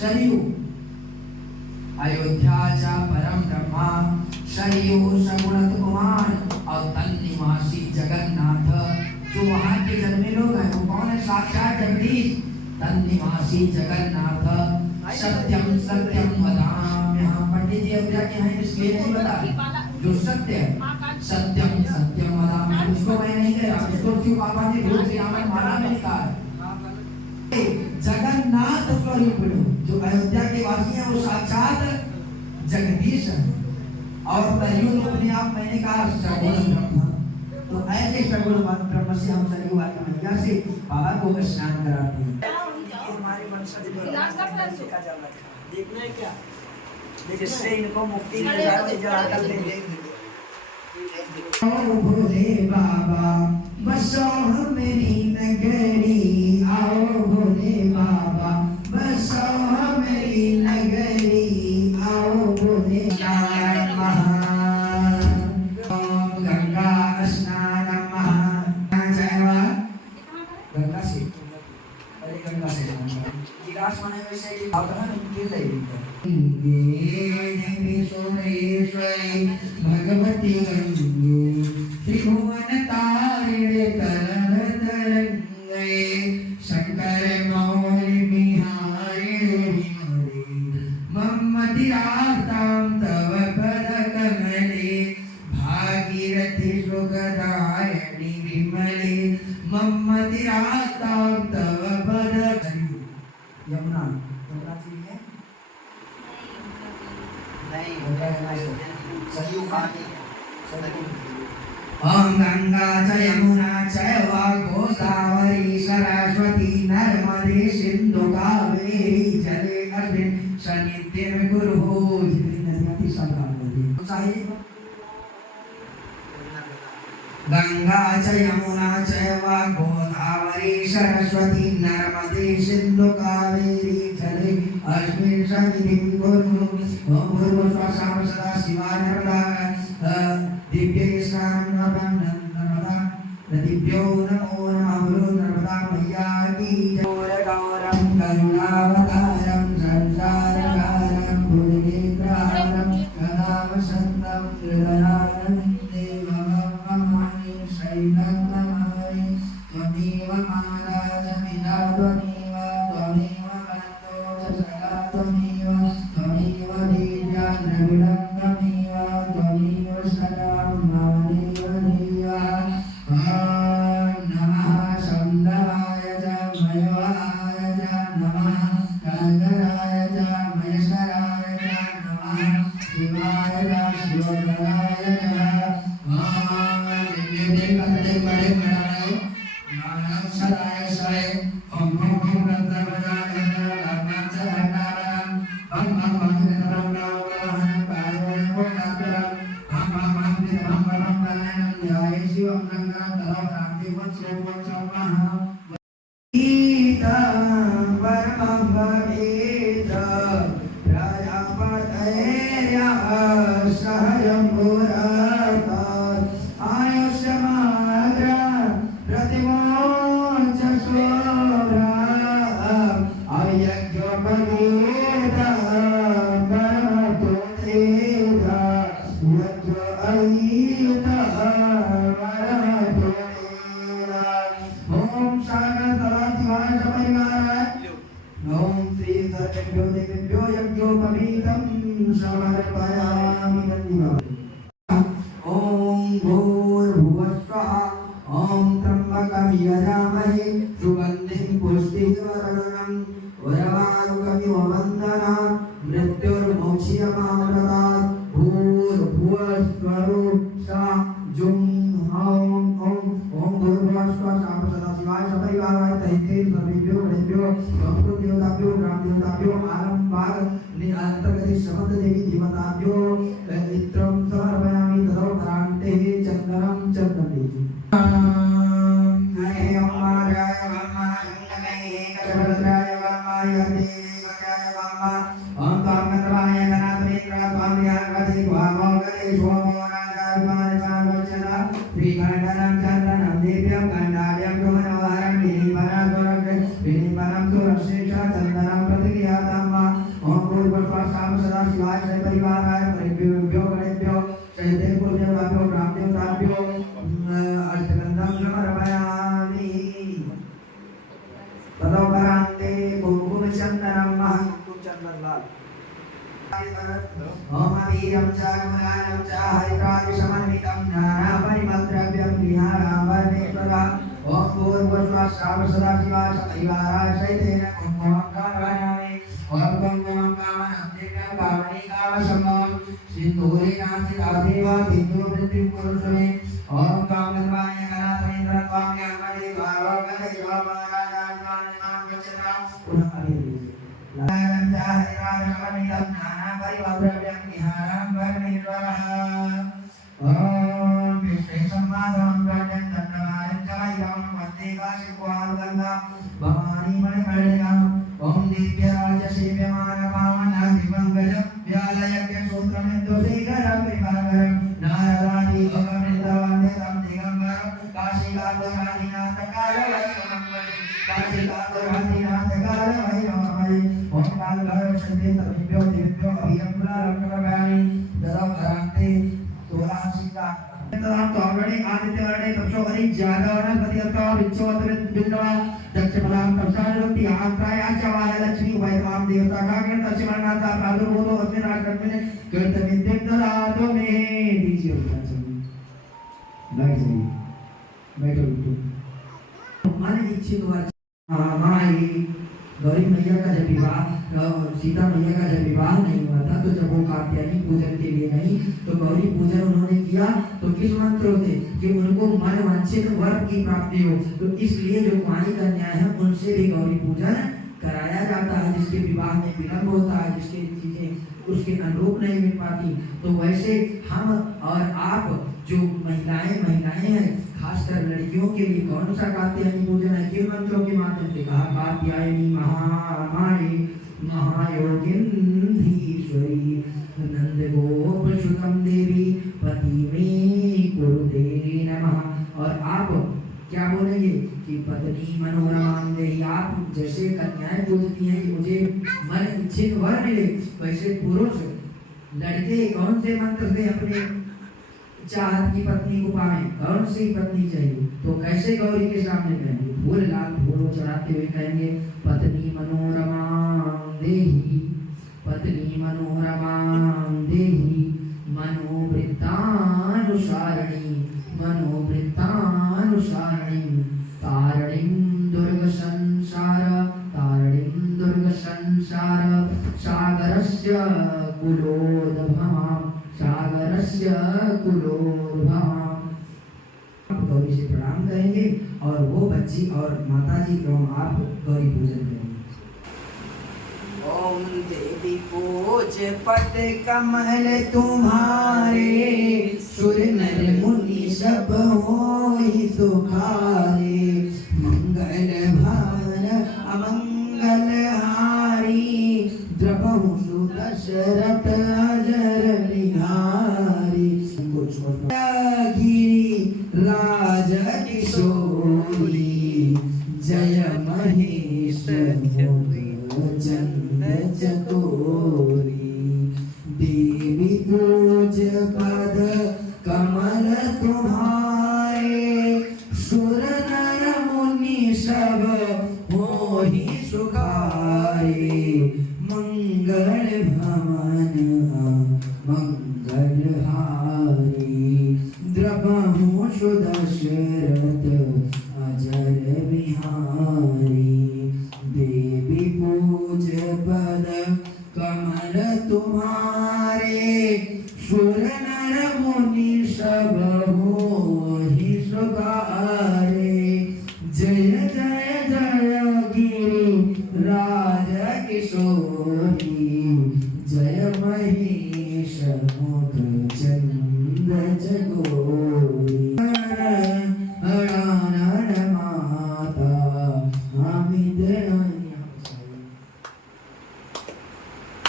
सरयू। अयोध्या चा परम ब्रह्मा सरयू सगुणत कुमार और तन निवासी जगन्नाथ। जो वहाँ के जन्मे लोग हैं वो कौन है? साक्षात जगदीश। तन निवासी जगन्नाथ। सत्यम सत्यम वदाम। यहाँ पंडित जी अयोध्या के हैं इसलिए नहीं बता, जो सत्य है सत्यम सत्यम वदाम, उसको मैं नहीं कह रहा, उसको शिव बाबा ने रूप से रावण माला में लिखा है। जगन्नाथ स्वरूप जो अयोध्या के वासी हैं वो साक्षात जगदीश है। और सरयू अपने आप मैंने कहा सगुण ब्रह्म, तो ऐसे सगुण ब्रह्म से हम सरयू वाली मैया से बाबा को स्नान कराते हैं। हमारे वंशज देखा जा रहा है, देखना है क्या, जिससे इनको मुक्ति मिल जाए जरा कर दे। आओ भोले बाबा बसो मेरी नगरी, आओ भोले बाबा बसो मेरी नगरी, आओ भोले भगवती गंगे त्रिभुवन तारिणे तरंग तरंगे, शंकर मौली बिहारी मम्मति राताम तव पद कमले, भागीरथी सुखदायिनी विमले मम्मति राताम तव पद। यमुना है नहीं, सरयू ओम गंगा च यमुना चैव गोदावरी सरस्वती नर्मदे सिंधु कावेरी जलेऽस्मिन् सन्निधिं कुरु। गंगा च यमुना चैव गोदावरी सरस्वती नर्मदे सिंधु कावेरी जलेऽस्मिन् सन्निधिं कुरु। ओम भूर्भुवस्सुवः सदा शिवाय नर्मदा दिव्य नर्मदा दिव्यो नमो नमः गुरु नर्मदा मैया की जय। गौरम करुणावतारम संसारकारम भुजनेत्रहारम सदा वसंतम हृदयानंदेवम शैलं नमामि। त्वमेव माता च पिता त्वमेव, त्वमेव बन्धुश्च सखा त्वमेव, त्वमेव देव्या द्रविडं त्वमेव, त्वमेव सदा मादेव देवः। ॐ नमः शम्भवाय च मयवाय च नमः, कल्कराय च महेश्वराय च नमः, शिवाय च शिवोत्तराय च। बड़े बड़े नाम सदाय सय ओम ओम ओम रत्नवजाय रत्नाचरणारं बम बम बम नमः नमः पार्वती पुण्यकरं हम हम हम हम परम कल्याणं जय शिवं गंगां तव क्रांति वत्सो वत्समः। गीता परमं भवेत् प्रजापतयेर्या सहजं पुरस्तात् आयुष्यमाग्र प्रतिमोच शोभ्रा अव्यज्ञोपगीत परमतोतेजा यज्ञ अयीत परमतोतेजा। ओम सागरतलाधिवास परिवार ओम श्री सर्वेभ्यो देवेभ्यो यज्ञोपवीतं समर्पयामि। धन्यवाद। ओम भूर्भुवस्सुवः ओम त्र्यंबकं यजामहे सुगंधिं पुष्टिवर्धनम् उर्वारुकम् वंदना मृत्युर्मोक्षीयमामृतात् भूर्भुवस्वरो सा जुं हौं ओं ओं भूर्भुवस्व शाम सदा शिवाय सपरिवाराय तैते सर्वेभ्यो गणेभ्यो भक्तो देवताभ्यो ग्राम देवताभ्यो आलम्बाग निरंतर्गति समस्त देवी देवताभ्यो इत्रं समर्पयामि ततो परान्ते चन्दनं चन्दने हरे अम्माराय वामाय कटवद्राय वामाय देवाय वामा ओम कामकराय गणात्रे स्वामियाय गति स्वामो गति सोमो नागाय पार्वचना श्री गणगणं चन्द्रनं दिव्यं गण्डार्यं मनोहरं विनिमरं सुरक्षेषा चन्दनं प्रतिक्रियातं ओम पूर्वस्वासाम सदा शिवाय श्री परिवाराय परिभ्यो गणेभ्यो सहिते पूज्यताभ्यो ब्राह्मणेभ्यो अष्टगन्धं समर्पयामि तदोपरान्ते कुङ्कुमचन्दनं महत्कुचन्दनलाल ओम वीरं च गुणानं च हरिद्रादिसमन्वितं नानापरिमद्रव्यं विहाराम्बरेश्वरा ओम पूर्वस्वासाम सदा शिवाय परिवाराय सहितेन कुङ्कुमं कारयामि ओम कुङ्कुमं कामनं दिव्यं कामनी कामसम्मं सिन्दूरिणां चिरादेवा सिन्दूर मृत्युं कुरुष्वे ओम कामद्वाय गणात्रेन्द्र स्वाम्यां मदे द्वारोगते योमाराजान्वानिमां वचना पुनः लालं च हरिराजमनिदं नानापरिमद्रव्यं विहाराम्बरेश्वरः ओम विश्वेशम्माधवं गणं दण्डमानं च मय्यं वन्दे काशिक्वालगङ्गां भवानी मणिमणिगां ओम दिव्यराज सेव्यमान पावनं दिवंगजं व्यालयज्ञ सूत्रमिन्दुशेखरं विभागरं नारदादि अगमृतवन्दितं दिगम्बरं काशीकापुरादिनाथ कालवैरवमणि काशीकापुरादिनाथ कालवैरवमणि ओम कालभैरव शक्ति तद्भ्यो दिव्यो अभियम्बरं ददपरान्ते तोलासिका तदां तोगणे आदित्यवर्णे तपसो हरि जागवनपति अत्वा विच्छोत्रित बिल्वा दक्षपलां तपसारवती आंत्राय आचवाय लक्ष्मी वैद्वां देवता कागण तक्षवर्णाता प्रादुर्भूतो अस्मिन् राजकर्मणे कीर्तविद्यं ददातु मे दीजिए बैठ जाइए बैठो मन इच्छित वर माई गौरी मैया का जब विवाह सीता मैया का जब विवाह नहीं हुआ था तो जब वो कात्यायनी पूजन के लिए नहीं तो गौरी पूजन उन्होंने किया तो किस मंत्र से कि उनको मन वांछित वर की प्राप्ति हो तो इसलिए जो कुंवारी कन्या है उनसे भी गौरी पूजन कराया जाता है जिसके विवाह में विलंब होता है जिसके चीजें उसके अनुरूप नहीं मिल पाती तो वैसे हम और आप जो महिलाएं हैं खासकर लड़कियों के लिए कौन सा कात्यायनी पूजन है किन मंत्रों के माध्यम से कहा कात्यायनी महामाई महायोगिन्धीश्वरी नंद गोप सुतम देवी पति में कुरुते नमः और आप क्या बोलेंगे कि पत्नी मनोरमां देहि आप जैसे कन्याएं पूजती हैं कि मुझे मन इच्छित वर मिले वैसे पुरुष लड़के कौन से मंत्र से अपने चाहत की पत्नी को पाए कौन सी पत्नी चाहिए तो कैसे गौरी के सामने कहेंगे फूल लाल फूलों चढ़ाते हुए कहेंगे पत्नी मनोरमां देहि मनोवृत्तानुसारिणी तारणिं दुर्ग संसार सागरस्य कुलोद्भवां गौरी से प्रणाम करेंगे और वो बच्ची और माता जी एवं आप गौरी पूजन करेंगे ओम देवी पूज पद कमल तुम्हारे सुर नर मुनि सब होई सुखारे मंगल भार अमंगल हारी द्रवहु सुदशरथ अजर निहारी राज किशोरी जय महेश चंद चकोरी देवी पूज पद कमल तुम्हारे सुर नर मुनि सब होहि सुखारे मंगल भवन मंगल हारी द्रवहु सुदशरथ अजर बिहारी देवी पूज पद कमल तुम्हारे सुर नर मुनि सब मोहि सुखारे जय जय जय गिरि राज किशोरी जय महेश मुख चंद जगोरी माता अमित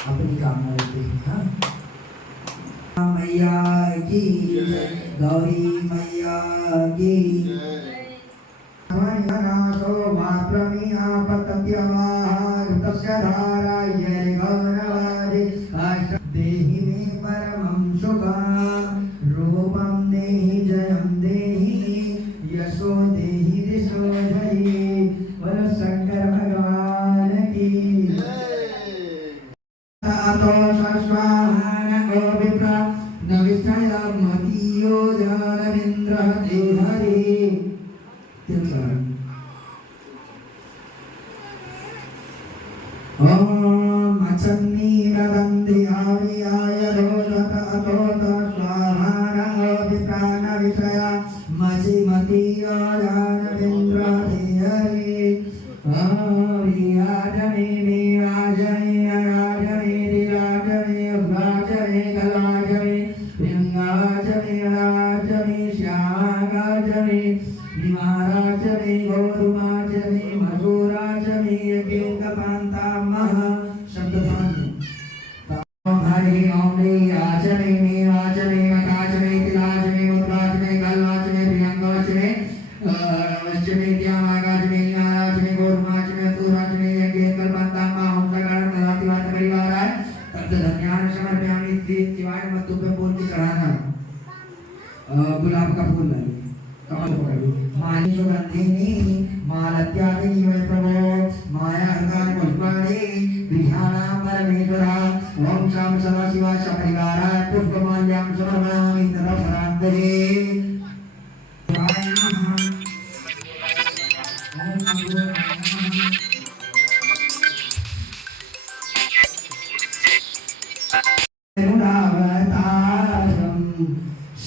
अपनी कामना लेते हैं। हाँ मैया की गौरी मैया की देहि मे परमं सुखं रूपं देहि जयं देहि यशो देहि दिशो देहि बोलो शंकर भगवान की अतो सस्वाहान गोविप्रा नविष्ठयं मतियो जानविन्द्र देहरि ओम अचन्नी वदन्ति आर्याय रोदक अतोत स्वाहान गोविप्रा नविष्ठया मतियो जानविन्द्र देहरि गुलाब का फूल लाइए कमल पकड़िए माली सुगंधिनी मालत्यादिनी वै प्रभो माया हरगान पुष्पाणि विद्यानां परमेश्वरा ओम शाम सदा शिवाय सपरिवारा पुष्पमाल्यां समर्पयामि तदपरान्तरे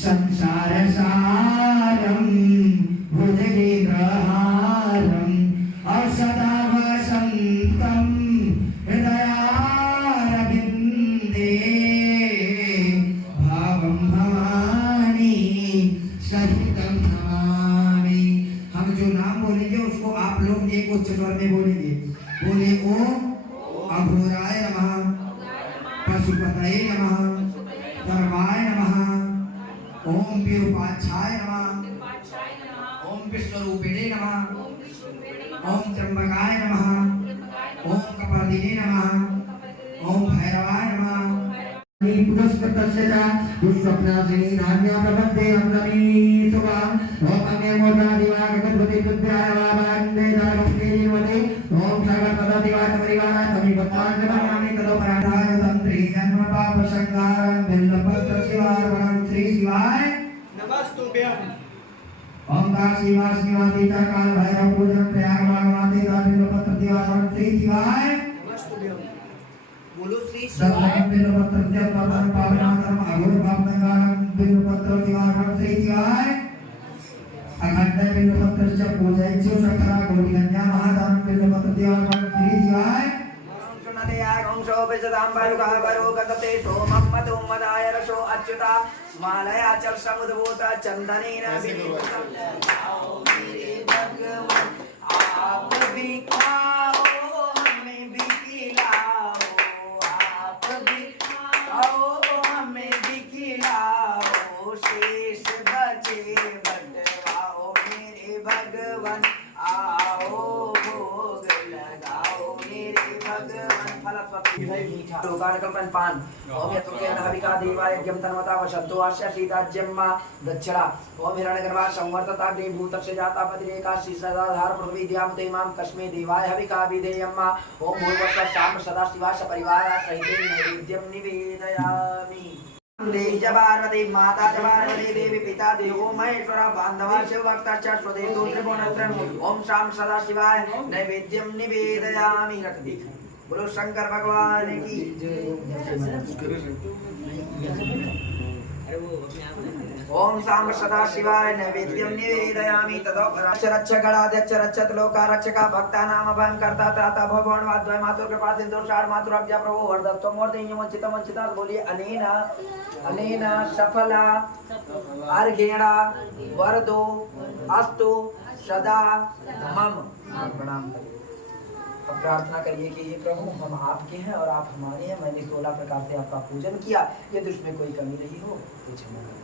संसार सारं भुजगेन्द्रहारं औषधा वसन्तं हृदयारविन्दे भावं भवानी सहितं नमामि। हम जो नाम बोलेंगे उसको आप लोग एक उच्च स्वर में बोलेंगे। बोले ओम अघोराय नमः, पशुपतये नमः, सर्वाय नमः, ओम विरूपाक्षाय नमः, ओम विश्वरूपिणे नमः, ओम त्र्यंबकाय नमः, ओम कपर्दिने नमः, ओम भैरवाय नमः। पुष्पतस्य च पुष्पनाशिनी धान्या प्रबद्धे अम्लमी सुवा ओम अन्ये मोटा दिवा गणपति बुद्धाय वावन्दे धर्मके जीवने ओम सर्वदा दिवाय परिवाराय तमि भक्ताय नमामि तदोपराधाय तंत्री जन्म पाप संहारं बिल्लपत्र शिवार्पणं श्री शिवाय नमस्तुभ्यं। ओंकार शिवा शिवातीता काल भैरव पूजन प्रयाग भगवाते बिल्लपत्र दिवाकरण श्री शिवाय नमस्तुभ्यं। बोलो श्री शिवाय बिल्लपत्र दिवाकरण पावनाकरम अघोर पापनाकरम बिल्लपत्र दिवाकरण श्री शिवाय अखंड बिल्लपत्र च पूजयित्यो सकरा गौरीकन्या महादान बिल्लपत्र दिवाकरण श्री शिवाय सुनदेयाय ओंशो बेजदाम बारुका बारो गतते सोमम मधु मदाय रसो अच्युता मालया चल समुद्भूत चंदनेन विभूतं आओ मेरे भगवान आप भी खाओ हमें भी खिलाओ आप भी खाओ हमें भी खिलाओ शेष बचे बंटवाओ मेरे भगवान आओ भोग लगाओ मेरे भगवान फलस्वती मीठा लोकानकल्पन पान ओम यत्रोकेन हविका देवाय यज्ञं तन्वता वशन्तो आस्य सीताज्यम्मा दक्षिणा ओम हिरण्यगर्भा संवर्तताग्नि भूतस्य जाता पतिरेका श्रीसदाधार पृथ्वी द्यामते मां कस्मै देवाय हविका विधेयम्मा ओम भूर्भुवः शाम सदा शिवा सपरिवारा सहितं नैवेद्यं निवेदयामि। देहि च पार्वती माता च पार्वती देवी पिता देवो महेश्वरा बान्धवा शिवभक्ता च स्वदेतो त्रिभुवनत्रयम् ओम शाम सदा शिवाय नैवेद्यं निवेदयामि। रख दी बोलो शंकर भगवान की ओम साम सदा शिवाय नैवेद्यम निवेदयामि तदोपराक्ष गणाध्यक्ष रक्षत लोकारक्षका भक्तानाम अभयं कर्ता त्राता भगवान वाद्वय मातुर कृपा सिंधु सार मातुर अब्जा प्रभु वरदत्व मूर्तिं चितम चिता बोलिए अनेन सफला अर्घेणा वरदो अस्तु सदा मम प्रणाम करिए। अब प्रार्थना करिए कि ये प्रभु हम आपके हैं और आप हमारे हैं। मैंने 16 प्रकार से आपका पूजन किया, यदि उसमें कोई कमी रही हो तो क्षमा करिए।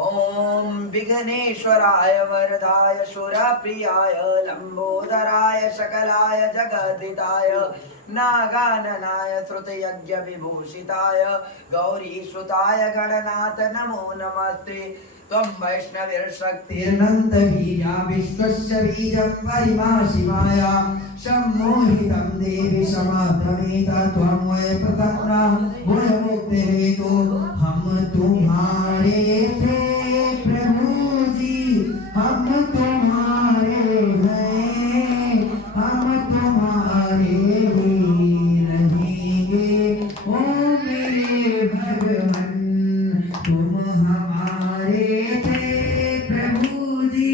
ओम विघ्नेश्वराय वरदाय सुरप्रियाय लंबोदराय सकलाय जगद्दिताय नागाननाय श्रुतयज्ञ विभूषिताय गौरीसुताय गणनाथ नमो नमस्ते। त्वं वैष्णवीर्शक्तिर्नन्द वीर्या विश्वस्य बीजं परिमा शिवाय सम्मोहितं देवी समाधमेत त्वं वै प्रसन्ना वै मुक्तिहेतु हम तुम्हारे थे प्रभु जी हम तुम्हारे हैं हम तुम्हारे ही रहेंगे। ओ मेरे भगवान तुम हमारे थे प्रभु जी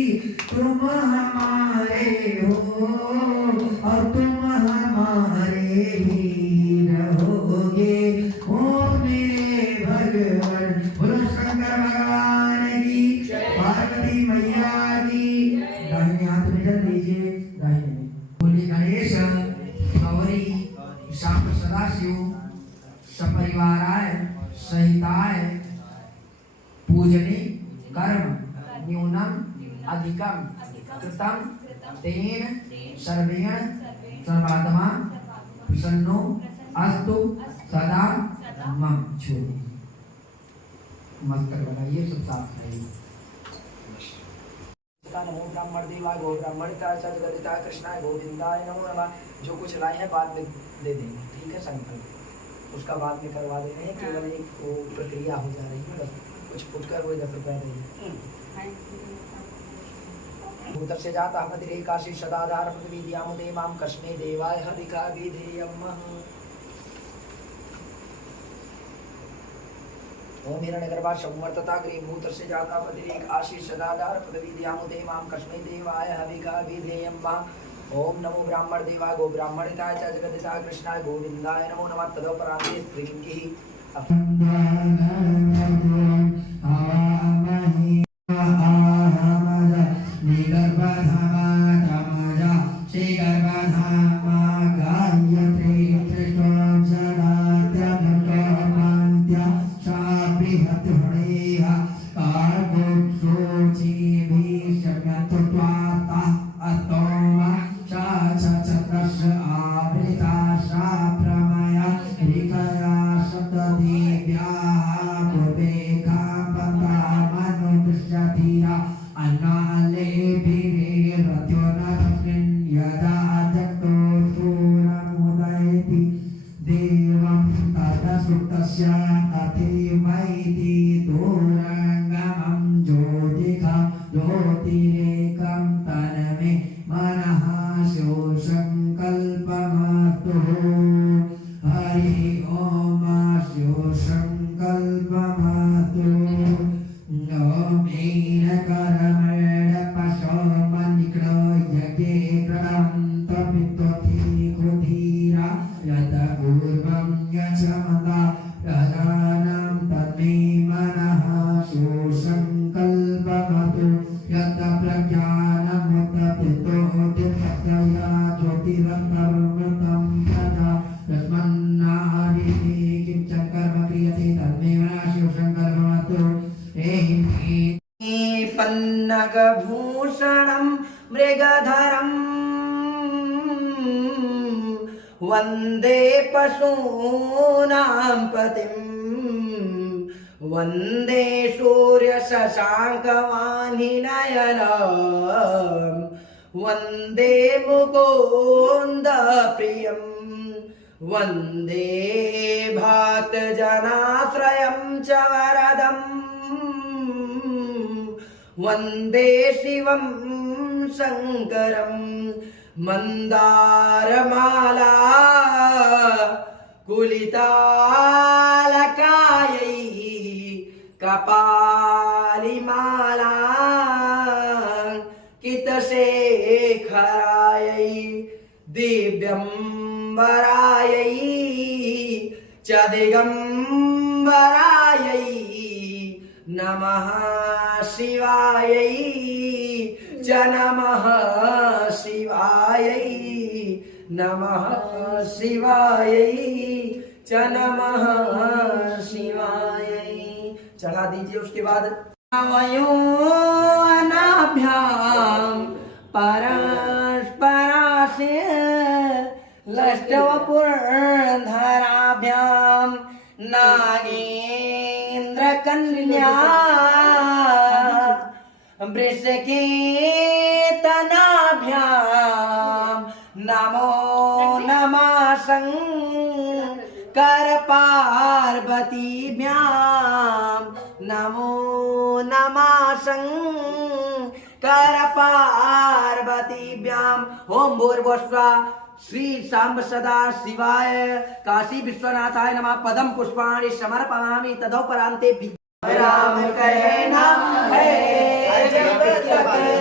तुम हमारे हो और तुम हमारे ही रहोगे। ओ मेरे भगवान बोलो शंकर भगवान की पार्वती मैया की। दाहिने हाथ में जल दीजिए दाहिने में बोलिए गणेश गौरी शाम सदाशिव सपरिवाराय सहिताय पूजने कर्म न्यूनम अधिकम कृतम तेन सर्वेण सर्वात्मा प्रसन्नो अस्तु सदा मम। छोड़ो मस्तक बनाइए सब साफ करिए। नमो ब्राह्मण देवाय गो ब्राह्मणिताय सद्गदिताय कृष्णाय गोविंदाय नमो नमः। जो कुछ लाए हैं बाद में दे देंगे, ठीक है संकल्प उसका बाद में करवा दे रहे हैं। केवल एक वो प्रक्रिया हो जा रही है, बस कुछ फुटकर वो 10 रुपया देंगे। भूतर से जाता मदिरे काशी सदाधार पृथ्वी दियामुदे माम कस्मे देवाय हविका विधेयम्। ओम हिरण्यगर्भा शौमर्तता ग्री भूतर से जाता मदिरे काशी सदाधार पृथ्वी दियामुदे माम कस्मे देवाय हविका विधेयम्। ओम नमो ब्राह्मण देवाय गो ब्राह्मणिताय च जगदिताय कृष्णाय गोविंदाय नमो नमः। तदोपरांते स्त्रीलिंगी पन्नगभूषणं मृगधरं वन्दे पशूनां पतिं वन्दे सूर्यशशाङ्कवाहिनयनं वन्दे मुकुन्दप्रियं वन्दे भक्तजनाश्रयं च वरदम् वन्दे शिवं शङ्करं मन्दारमाला कुलितालकायै कपालिमाला कितशेखरायै दिव्यम्बरायै च दिगम्बरायै नमः शिवायै च नमः शिवायै नमः शिवायै च नमः शिवायै। चढ़ा दीजिए। उसके बाद अनाभ्याम परस्परासे लष्टवपुरधराभ्याम नागेन्द्र कन्या वृषकेतनाभ्याम नमो नमः शंकर पार्वतीभ्याम नमो नमः शंकर पार्वतीभ्याम। ओम भूर्भुवस्सुः श्री सांब सदा शिवाय काशी विश्वनाथाय नमः। पदम पुष्पाणि समर्पयामि तदोपरांते राम कहना है जब तक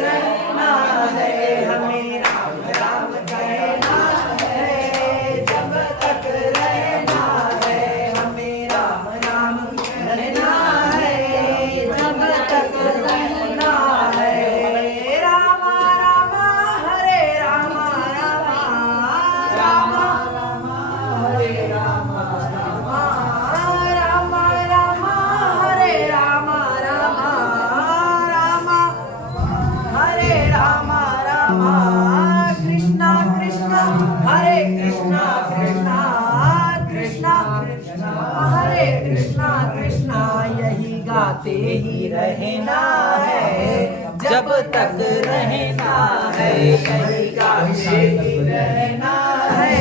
रहना है हमें राम राम कहना है जब तक रहना है हमें राम राम कहना है जब तक रहना है। राम राम हरे राम राम राम राम हरे राम राम राम राम हरे राम राम राम हरे राम राम कृष्ण कृष्ण हरे कृष्ण कृष्ण कृष्ण कृष्ण हरे कृष्ण कृष्ण यही गाते ही रहना है जब तक रहना है यही गाते ही रहना है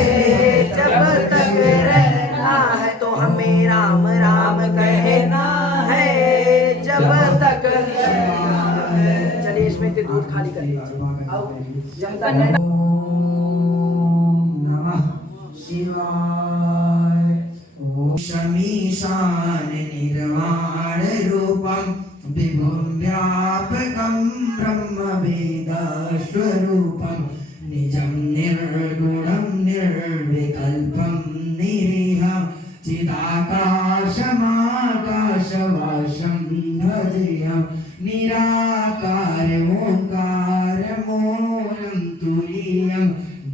जब तक रहना है। तो हमें राम राम कहना है जब तक रहना है। चलिए इसमें से दूध खाली कर लीजिए। आओ जनता ने ओम नमः शिवाय। ओम शमीशान निर्वाण रूपम विभुं व्यापकं ब्रह्म वेद स्वरूपं निजं निर्गुणं निर्विकल्पं निरीहं चिदाकाशमाकाशवासं भजेयं निराकारमोङ्कारमूलं तुरीयं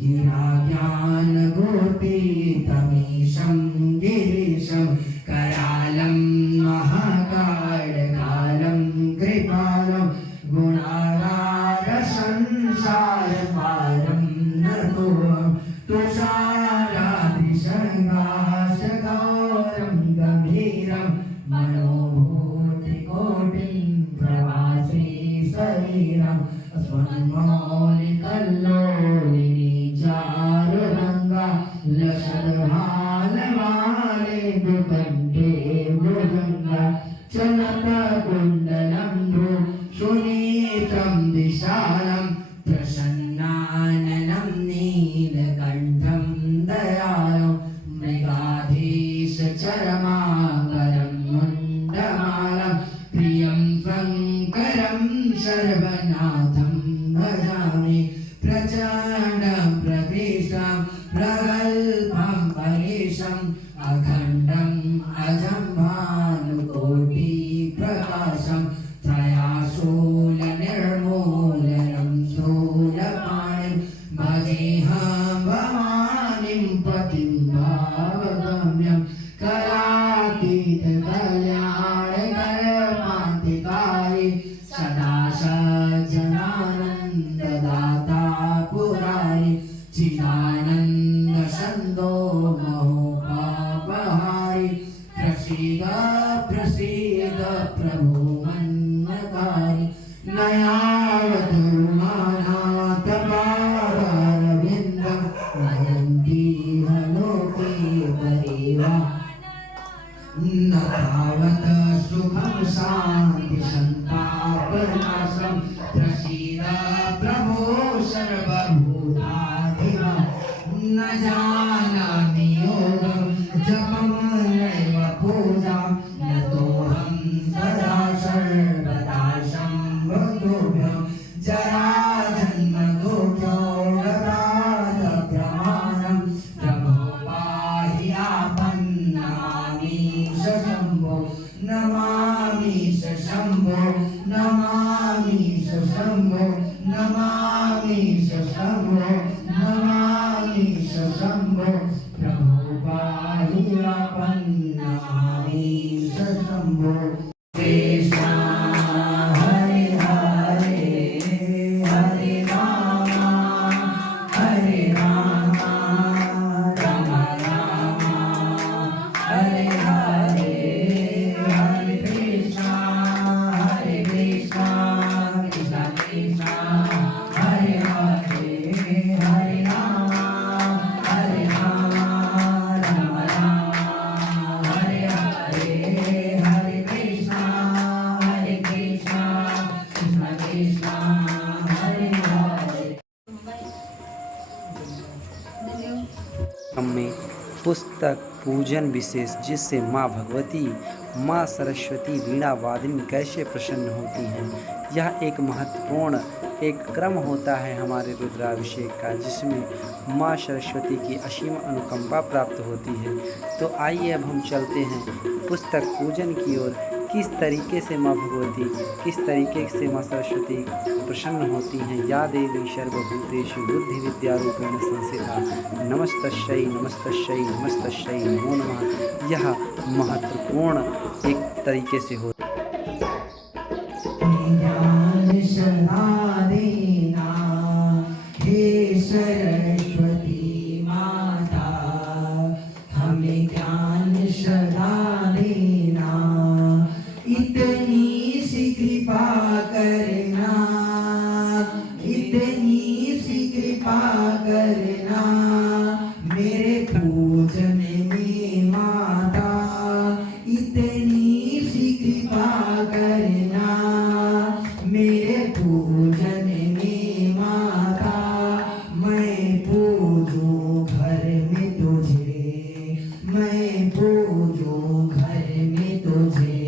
गिराज्ञानगोपीतमीशं गिरीशं करालं महाकालकालं कृपालं गुणागारसंसारपारं नतोऽहं तुषारादिशृङ्गासगौरं गम्भीरं मनोभूतिकोटिं प्रवासी शरीरं स्वन्मौलिकल्लोलिनी चारुरङ्गा लसद्भालमाले दुकण्ठे भुजङ्गा चलतकुण्डलं सुनीतं विशालं प्रसन्नाननं नीलकण्ठं दयालं मृगाधीशचरमाकरं मुण्डमालं प्रियं शङ्करं सर्वनाथं भजामि प्रचण्डं प्रकृष्टं प्रगल्भं परेशम् अखण्डम् अजं भानुकोटिप्रकाशं त्रयाशूलनिर्मूलनं शूलपाणिं भजेऽहं भवानीं पतिं भावगम्यं कलातीतकल्याणकरपान्तिकारी सदा सज्जनानन्ददाता पुरारि चिदानन्दसन्दो महोपापहारि प्रसीद प्रसीद प्रभो मन्मथारि नयावतुर्मानातपारविन्दं नयन्ति हलोके परिवा न तावत् सुखं शान्ति सन्तापनाशं प्रसीद प्रभो सर्वभूता पुस्तक पूजन विशेष, जिससे माँ भगवती, माँ सरस्वती वीणा वादिनी कैसे प्रसन्न होती हैं। यह एक महत्वपूर्ण एक क्रम होता है हमारे रुद्राभिषेक का, जिसमें माँ सरस्वती की असीम अनुकंपा प्राप्त होती है। तो आइए अब हम चलते हैं पुस्तक पूजन की ओर। किस तरीके से माँ भगवती, किस तरीके से माँ सरस्वती प्रसन्न होती हैं। या देवी सर्वभूतेषु बुद्धि विद्या रूपेण संस्थिता नमस्तस्यै नमस्तस्यै नमस्तस्यै नमो नमः। यह महत्वपूर्ण एक तरीके से होता है। ज्ञान सदा देना हे सरस्वती माता, हमें ज्ञान सदा देना, इतनी सी कृपा करना, इतनी सी कृपा करना, मेरे पूजन में माता, इतनी सी कृपा करना, मेरे पूजन में माता, मैं पूजूं घर में तुझे, मैं पूजूं घर में तुझे,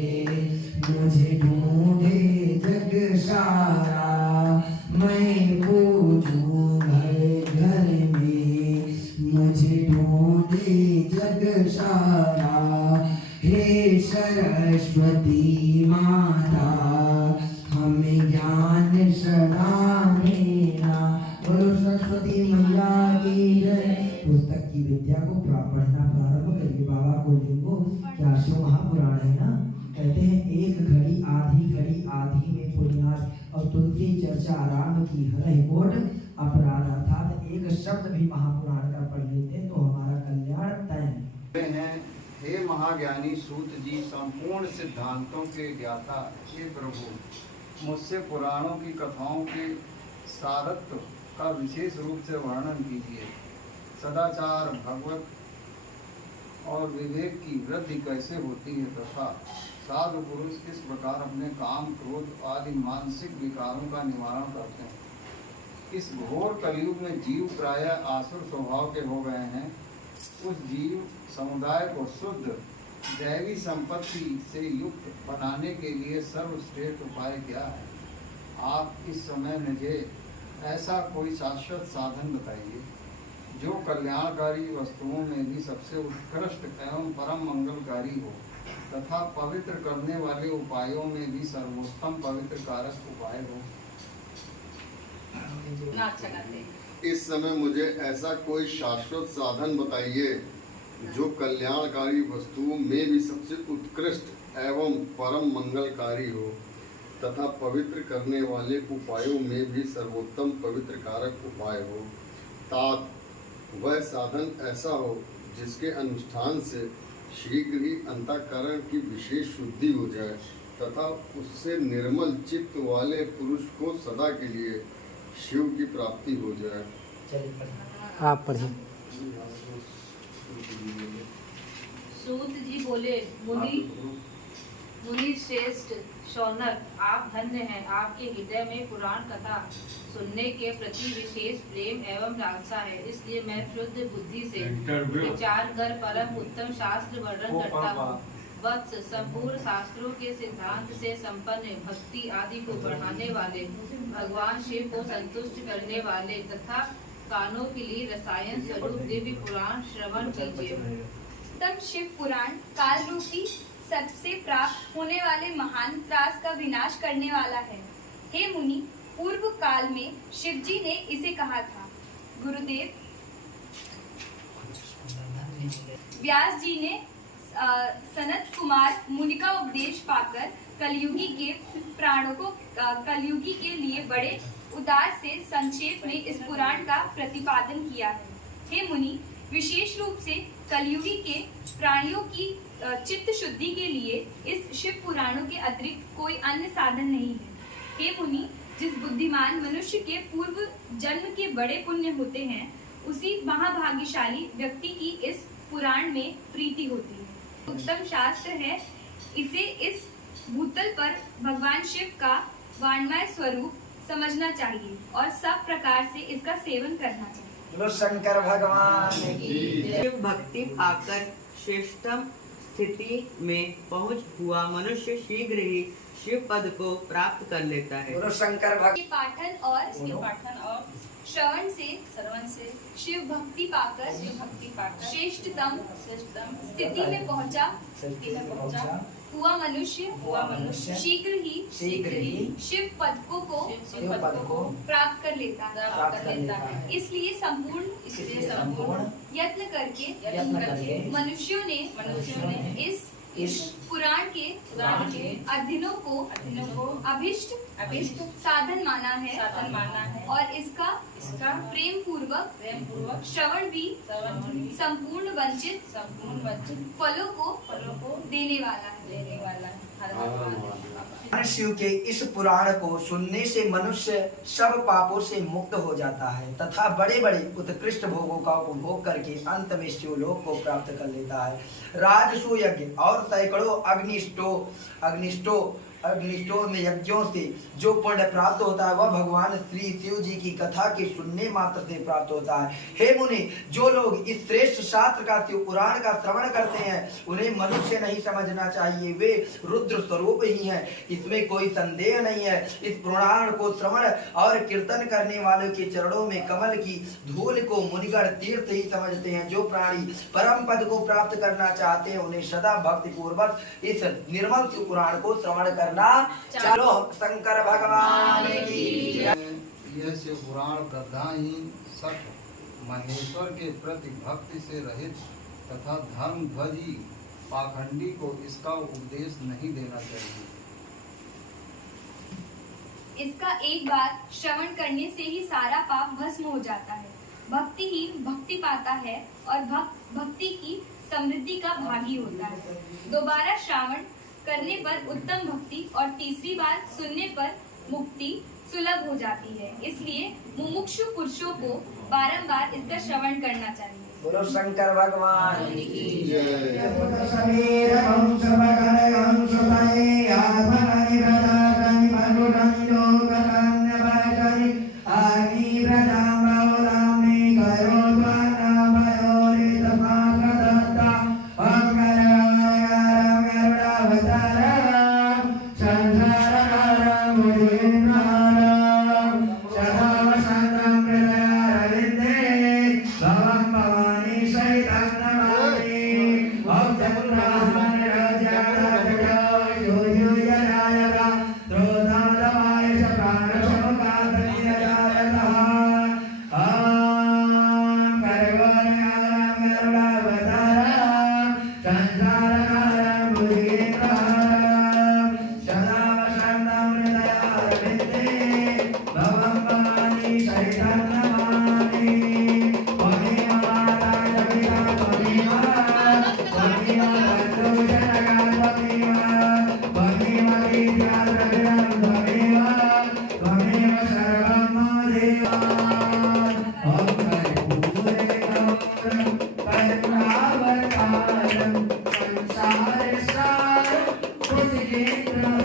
मुझे ढूंढे जग सारा, मैं पूजूं घर में, मुझे ढूंढे जग सारा, हे सरस्वती माता, हमें ज्ञान सदा देना। बोलो सरस्वती मैया की जय। पुस्तक की विद्या को पढ़ना प्रारंभ करिए। बाबा को लिखो, क्या सो महापुराण है ना, कहते हैं एक घड़ी आधी में पुण्यार्थ और तुलसी चर्चा आराम की हरहि कोट अपराध। अर्थात एक शब्द भी महापुराण का पढ़ लेते तो हमारा कल्याण तय हैं। हे महाज्ञानी सूत जी, संपूर्ण सिद्धांतों के ज्ञाता हे प्रभु, मुझसे पुराणों की कथाओं के सारत्व का विशेष रूप से वर्णन कीजिए। सदाचार, भगवत और विवेक की वृद्धि कैसे होती है तथा साधु पुरुष किस प्रकार अपने काम, क्रोध आदि मानसिक विकारों का निवारण करते हैं। इस घोर कलयुग में जीव प्रायः आसुर स्वभाव के हो गए हैं। उस जीव समुदाय को शुद्ध दैवी संपत्ति से युक्त बनाने के लिए सर्वश्रेष्ठ उपाय क्या है? आप इस समय मुझे ऐसा कोई शाश्वत साधन बताइए जो कल्याणकारी वस्तुओं में भी सबसे उत्कृष्ट एवं परम मंगलकारी हो तथा पवित्र करने वाले उपायों में भी सर्वोत्तम पवित्र कारक उपाय हो। इस समय मुझे ऐसा कोई शाश्वत साधन बताइए जो कल्याणकारी वस्तुओं में भी सबसे उत्कृष्ट एवं परम मंगलकारी हो तथा पवित्र करने वाले उपायों में भी सर्वोत्तम पवित्र कारक उपाय हो। तात वह साधन ऐसा हो जिसके अनुष्ठान से शीघ्र ही अंतःकरण की विशेष शुद्धि हो जाए तथा उससे निर्मल चित्त वाले पुरुष को सदा के लिए शिव की प्राप्ति हो जाए। आप पढ़िए। सूत जी बोले, मुनि श्रेष्ठ शौनक, आप धन्य हैं। आपके हृदय में पुराण कथा सुनने के प्रति विशेष प्रेम एवं लालसा है, इसलिए मैं शुद्ध बुद्धि से विचार कर परम उत्तम शास्त्र वर्णन करता हूँ। वत्स, संपूर्ण शास्त्रों के सिद्धांत से संपन्न, भक्ति आदि को बढ़ाने वाले, भगवान शिव को संतुष्ट करने वाले तथा कानों के लिए रसायन स्वरूप दिव्य पुराण श्रवण कीजिए। उत्तम शिव पुराण काल रूपी सबसे प्राप्त होने वाले महान त्रास का विनाश करने वाला है। हे मुनि, पूर्व काल में शिव जी ने इसे कहा था। गुरुदेव व्यास जी ने सनत कुमार मुनि का उपदेश पाकर कलयुगी के प्राणों को कलयुगी के लिए बड़े उदार से संक्षेप में इस पुराण का प्रतिपादन किया है। हे मुनि, विशेष रूप से कलयुगी के प्राणियों की चित्त शुद्धि के लिए इस शिव पुराणों के अतिरिक्त कोई अन्य साधन नहीं है। हे मुनि, जिस बुद्धिमान मनुष्य के पूर्व जन्म के बड़े पुण्य होते हैं, उसी महाभाग्यशाली व्यक्ति की इस पुराण में प्रीति होती है। उत्तम शास्त्र है, इसे इस भूतल पर भगवान शिव का वाणमय स्वरूप समझना चाहिए और सब प्रकार से इसका सेवन करना चाहिए। बोलो शंकर भगवान की शिव भक्ति पाकर श्रेष्ठतम स्थिति में पहुंच हुआ मनुष्य शीघ्र ही शिव पद को प्राप्त कर लेता है। बोलो शंकर भगवान के पाठन और श्रवण से शिव भक्ति पाकर श्रेष्ठतम स्थिति में पहुंचा हुआ मनुष्य शीघ्र ही शिव पद को प्राप्त कर लेता है। इसलिए संपूर्ण यत्न करके मनुष्यों ने इस पुराण के अध्ययनों को अभिष्ट साधन माना है और इसका प्रेम पूर्वक श्रवण भी संपूर्ण वंचित फलों को देने वाला है। शिव के इस पुराण को सुनने से मनुष्य सब पापों से मुक्त हो जाता है तथा बड़े बड़े उत्कृष्ट भोगों का उपभोग करके अंत में शिवलोक को प्राप्त कर लेता है। राजसू यज्ञ और सैकड़ों अग्निष्टों में यज्ञों से जो पुण्य प्राप्त होता है वह भगवान श्री शिव जी की कथा के सुनने मात्र से प्राप्त होता है। हे मुनि, जो लोग इस श्रेष्ठ शास्त्र का शिव पुराण का श्रवण करते हैं उन्हें मनुष्य नहीं समझना चाहिए, वे रुद्र स्वरूप ही हैं, इसमें कोई संदेह नहीं है। इस पुराण को श्रवण और कीर्तन करने वालों के चरणों में कमल की धूल को मुनिगण तीर्थ ही समझते हैं। जो प्राणी परम पद को प्राप्त करना चाहते हैं उन्हें सदा भक्ति पूर्वक इस निर्मल शिव पुराण को श्रवण करना चलो शंकर भगवान की। यह शिव पुराण श्रद्धाहीन सत महेश्वर के प्रति भक्ति से रहित तथा धर्म ध्वजी पाखंडी को इसका उपदेश नहीं देना चाहिए। इसका एक बार श्रवण करने से ही सारा पाप भस्म हो जाता है। भक्तिहीन भक्ति पाता है और भक्ति की समृद्धि का भागी होता है। दोबारा श्रवण करने पर उत्तम भक्ति और तीसरी बार सुनने पर मुक्ति सुलभ हो जाती है। इसलिए मुमुक्षु पुरुषों को बारंबार इसका श्रवण करना चाहिए। बोलो शंकर भगवान की जय। संसार सार कुछ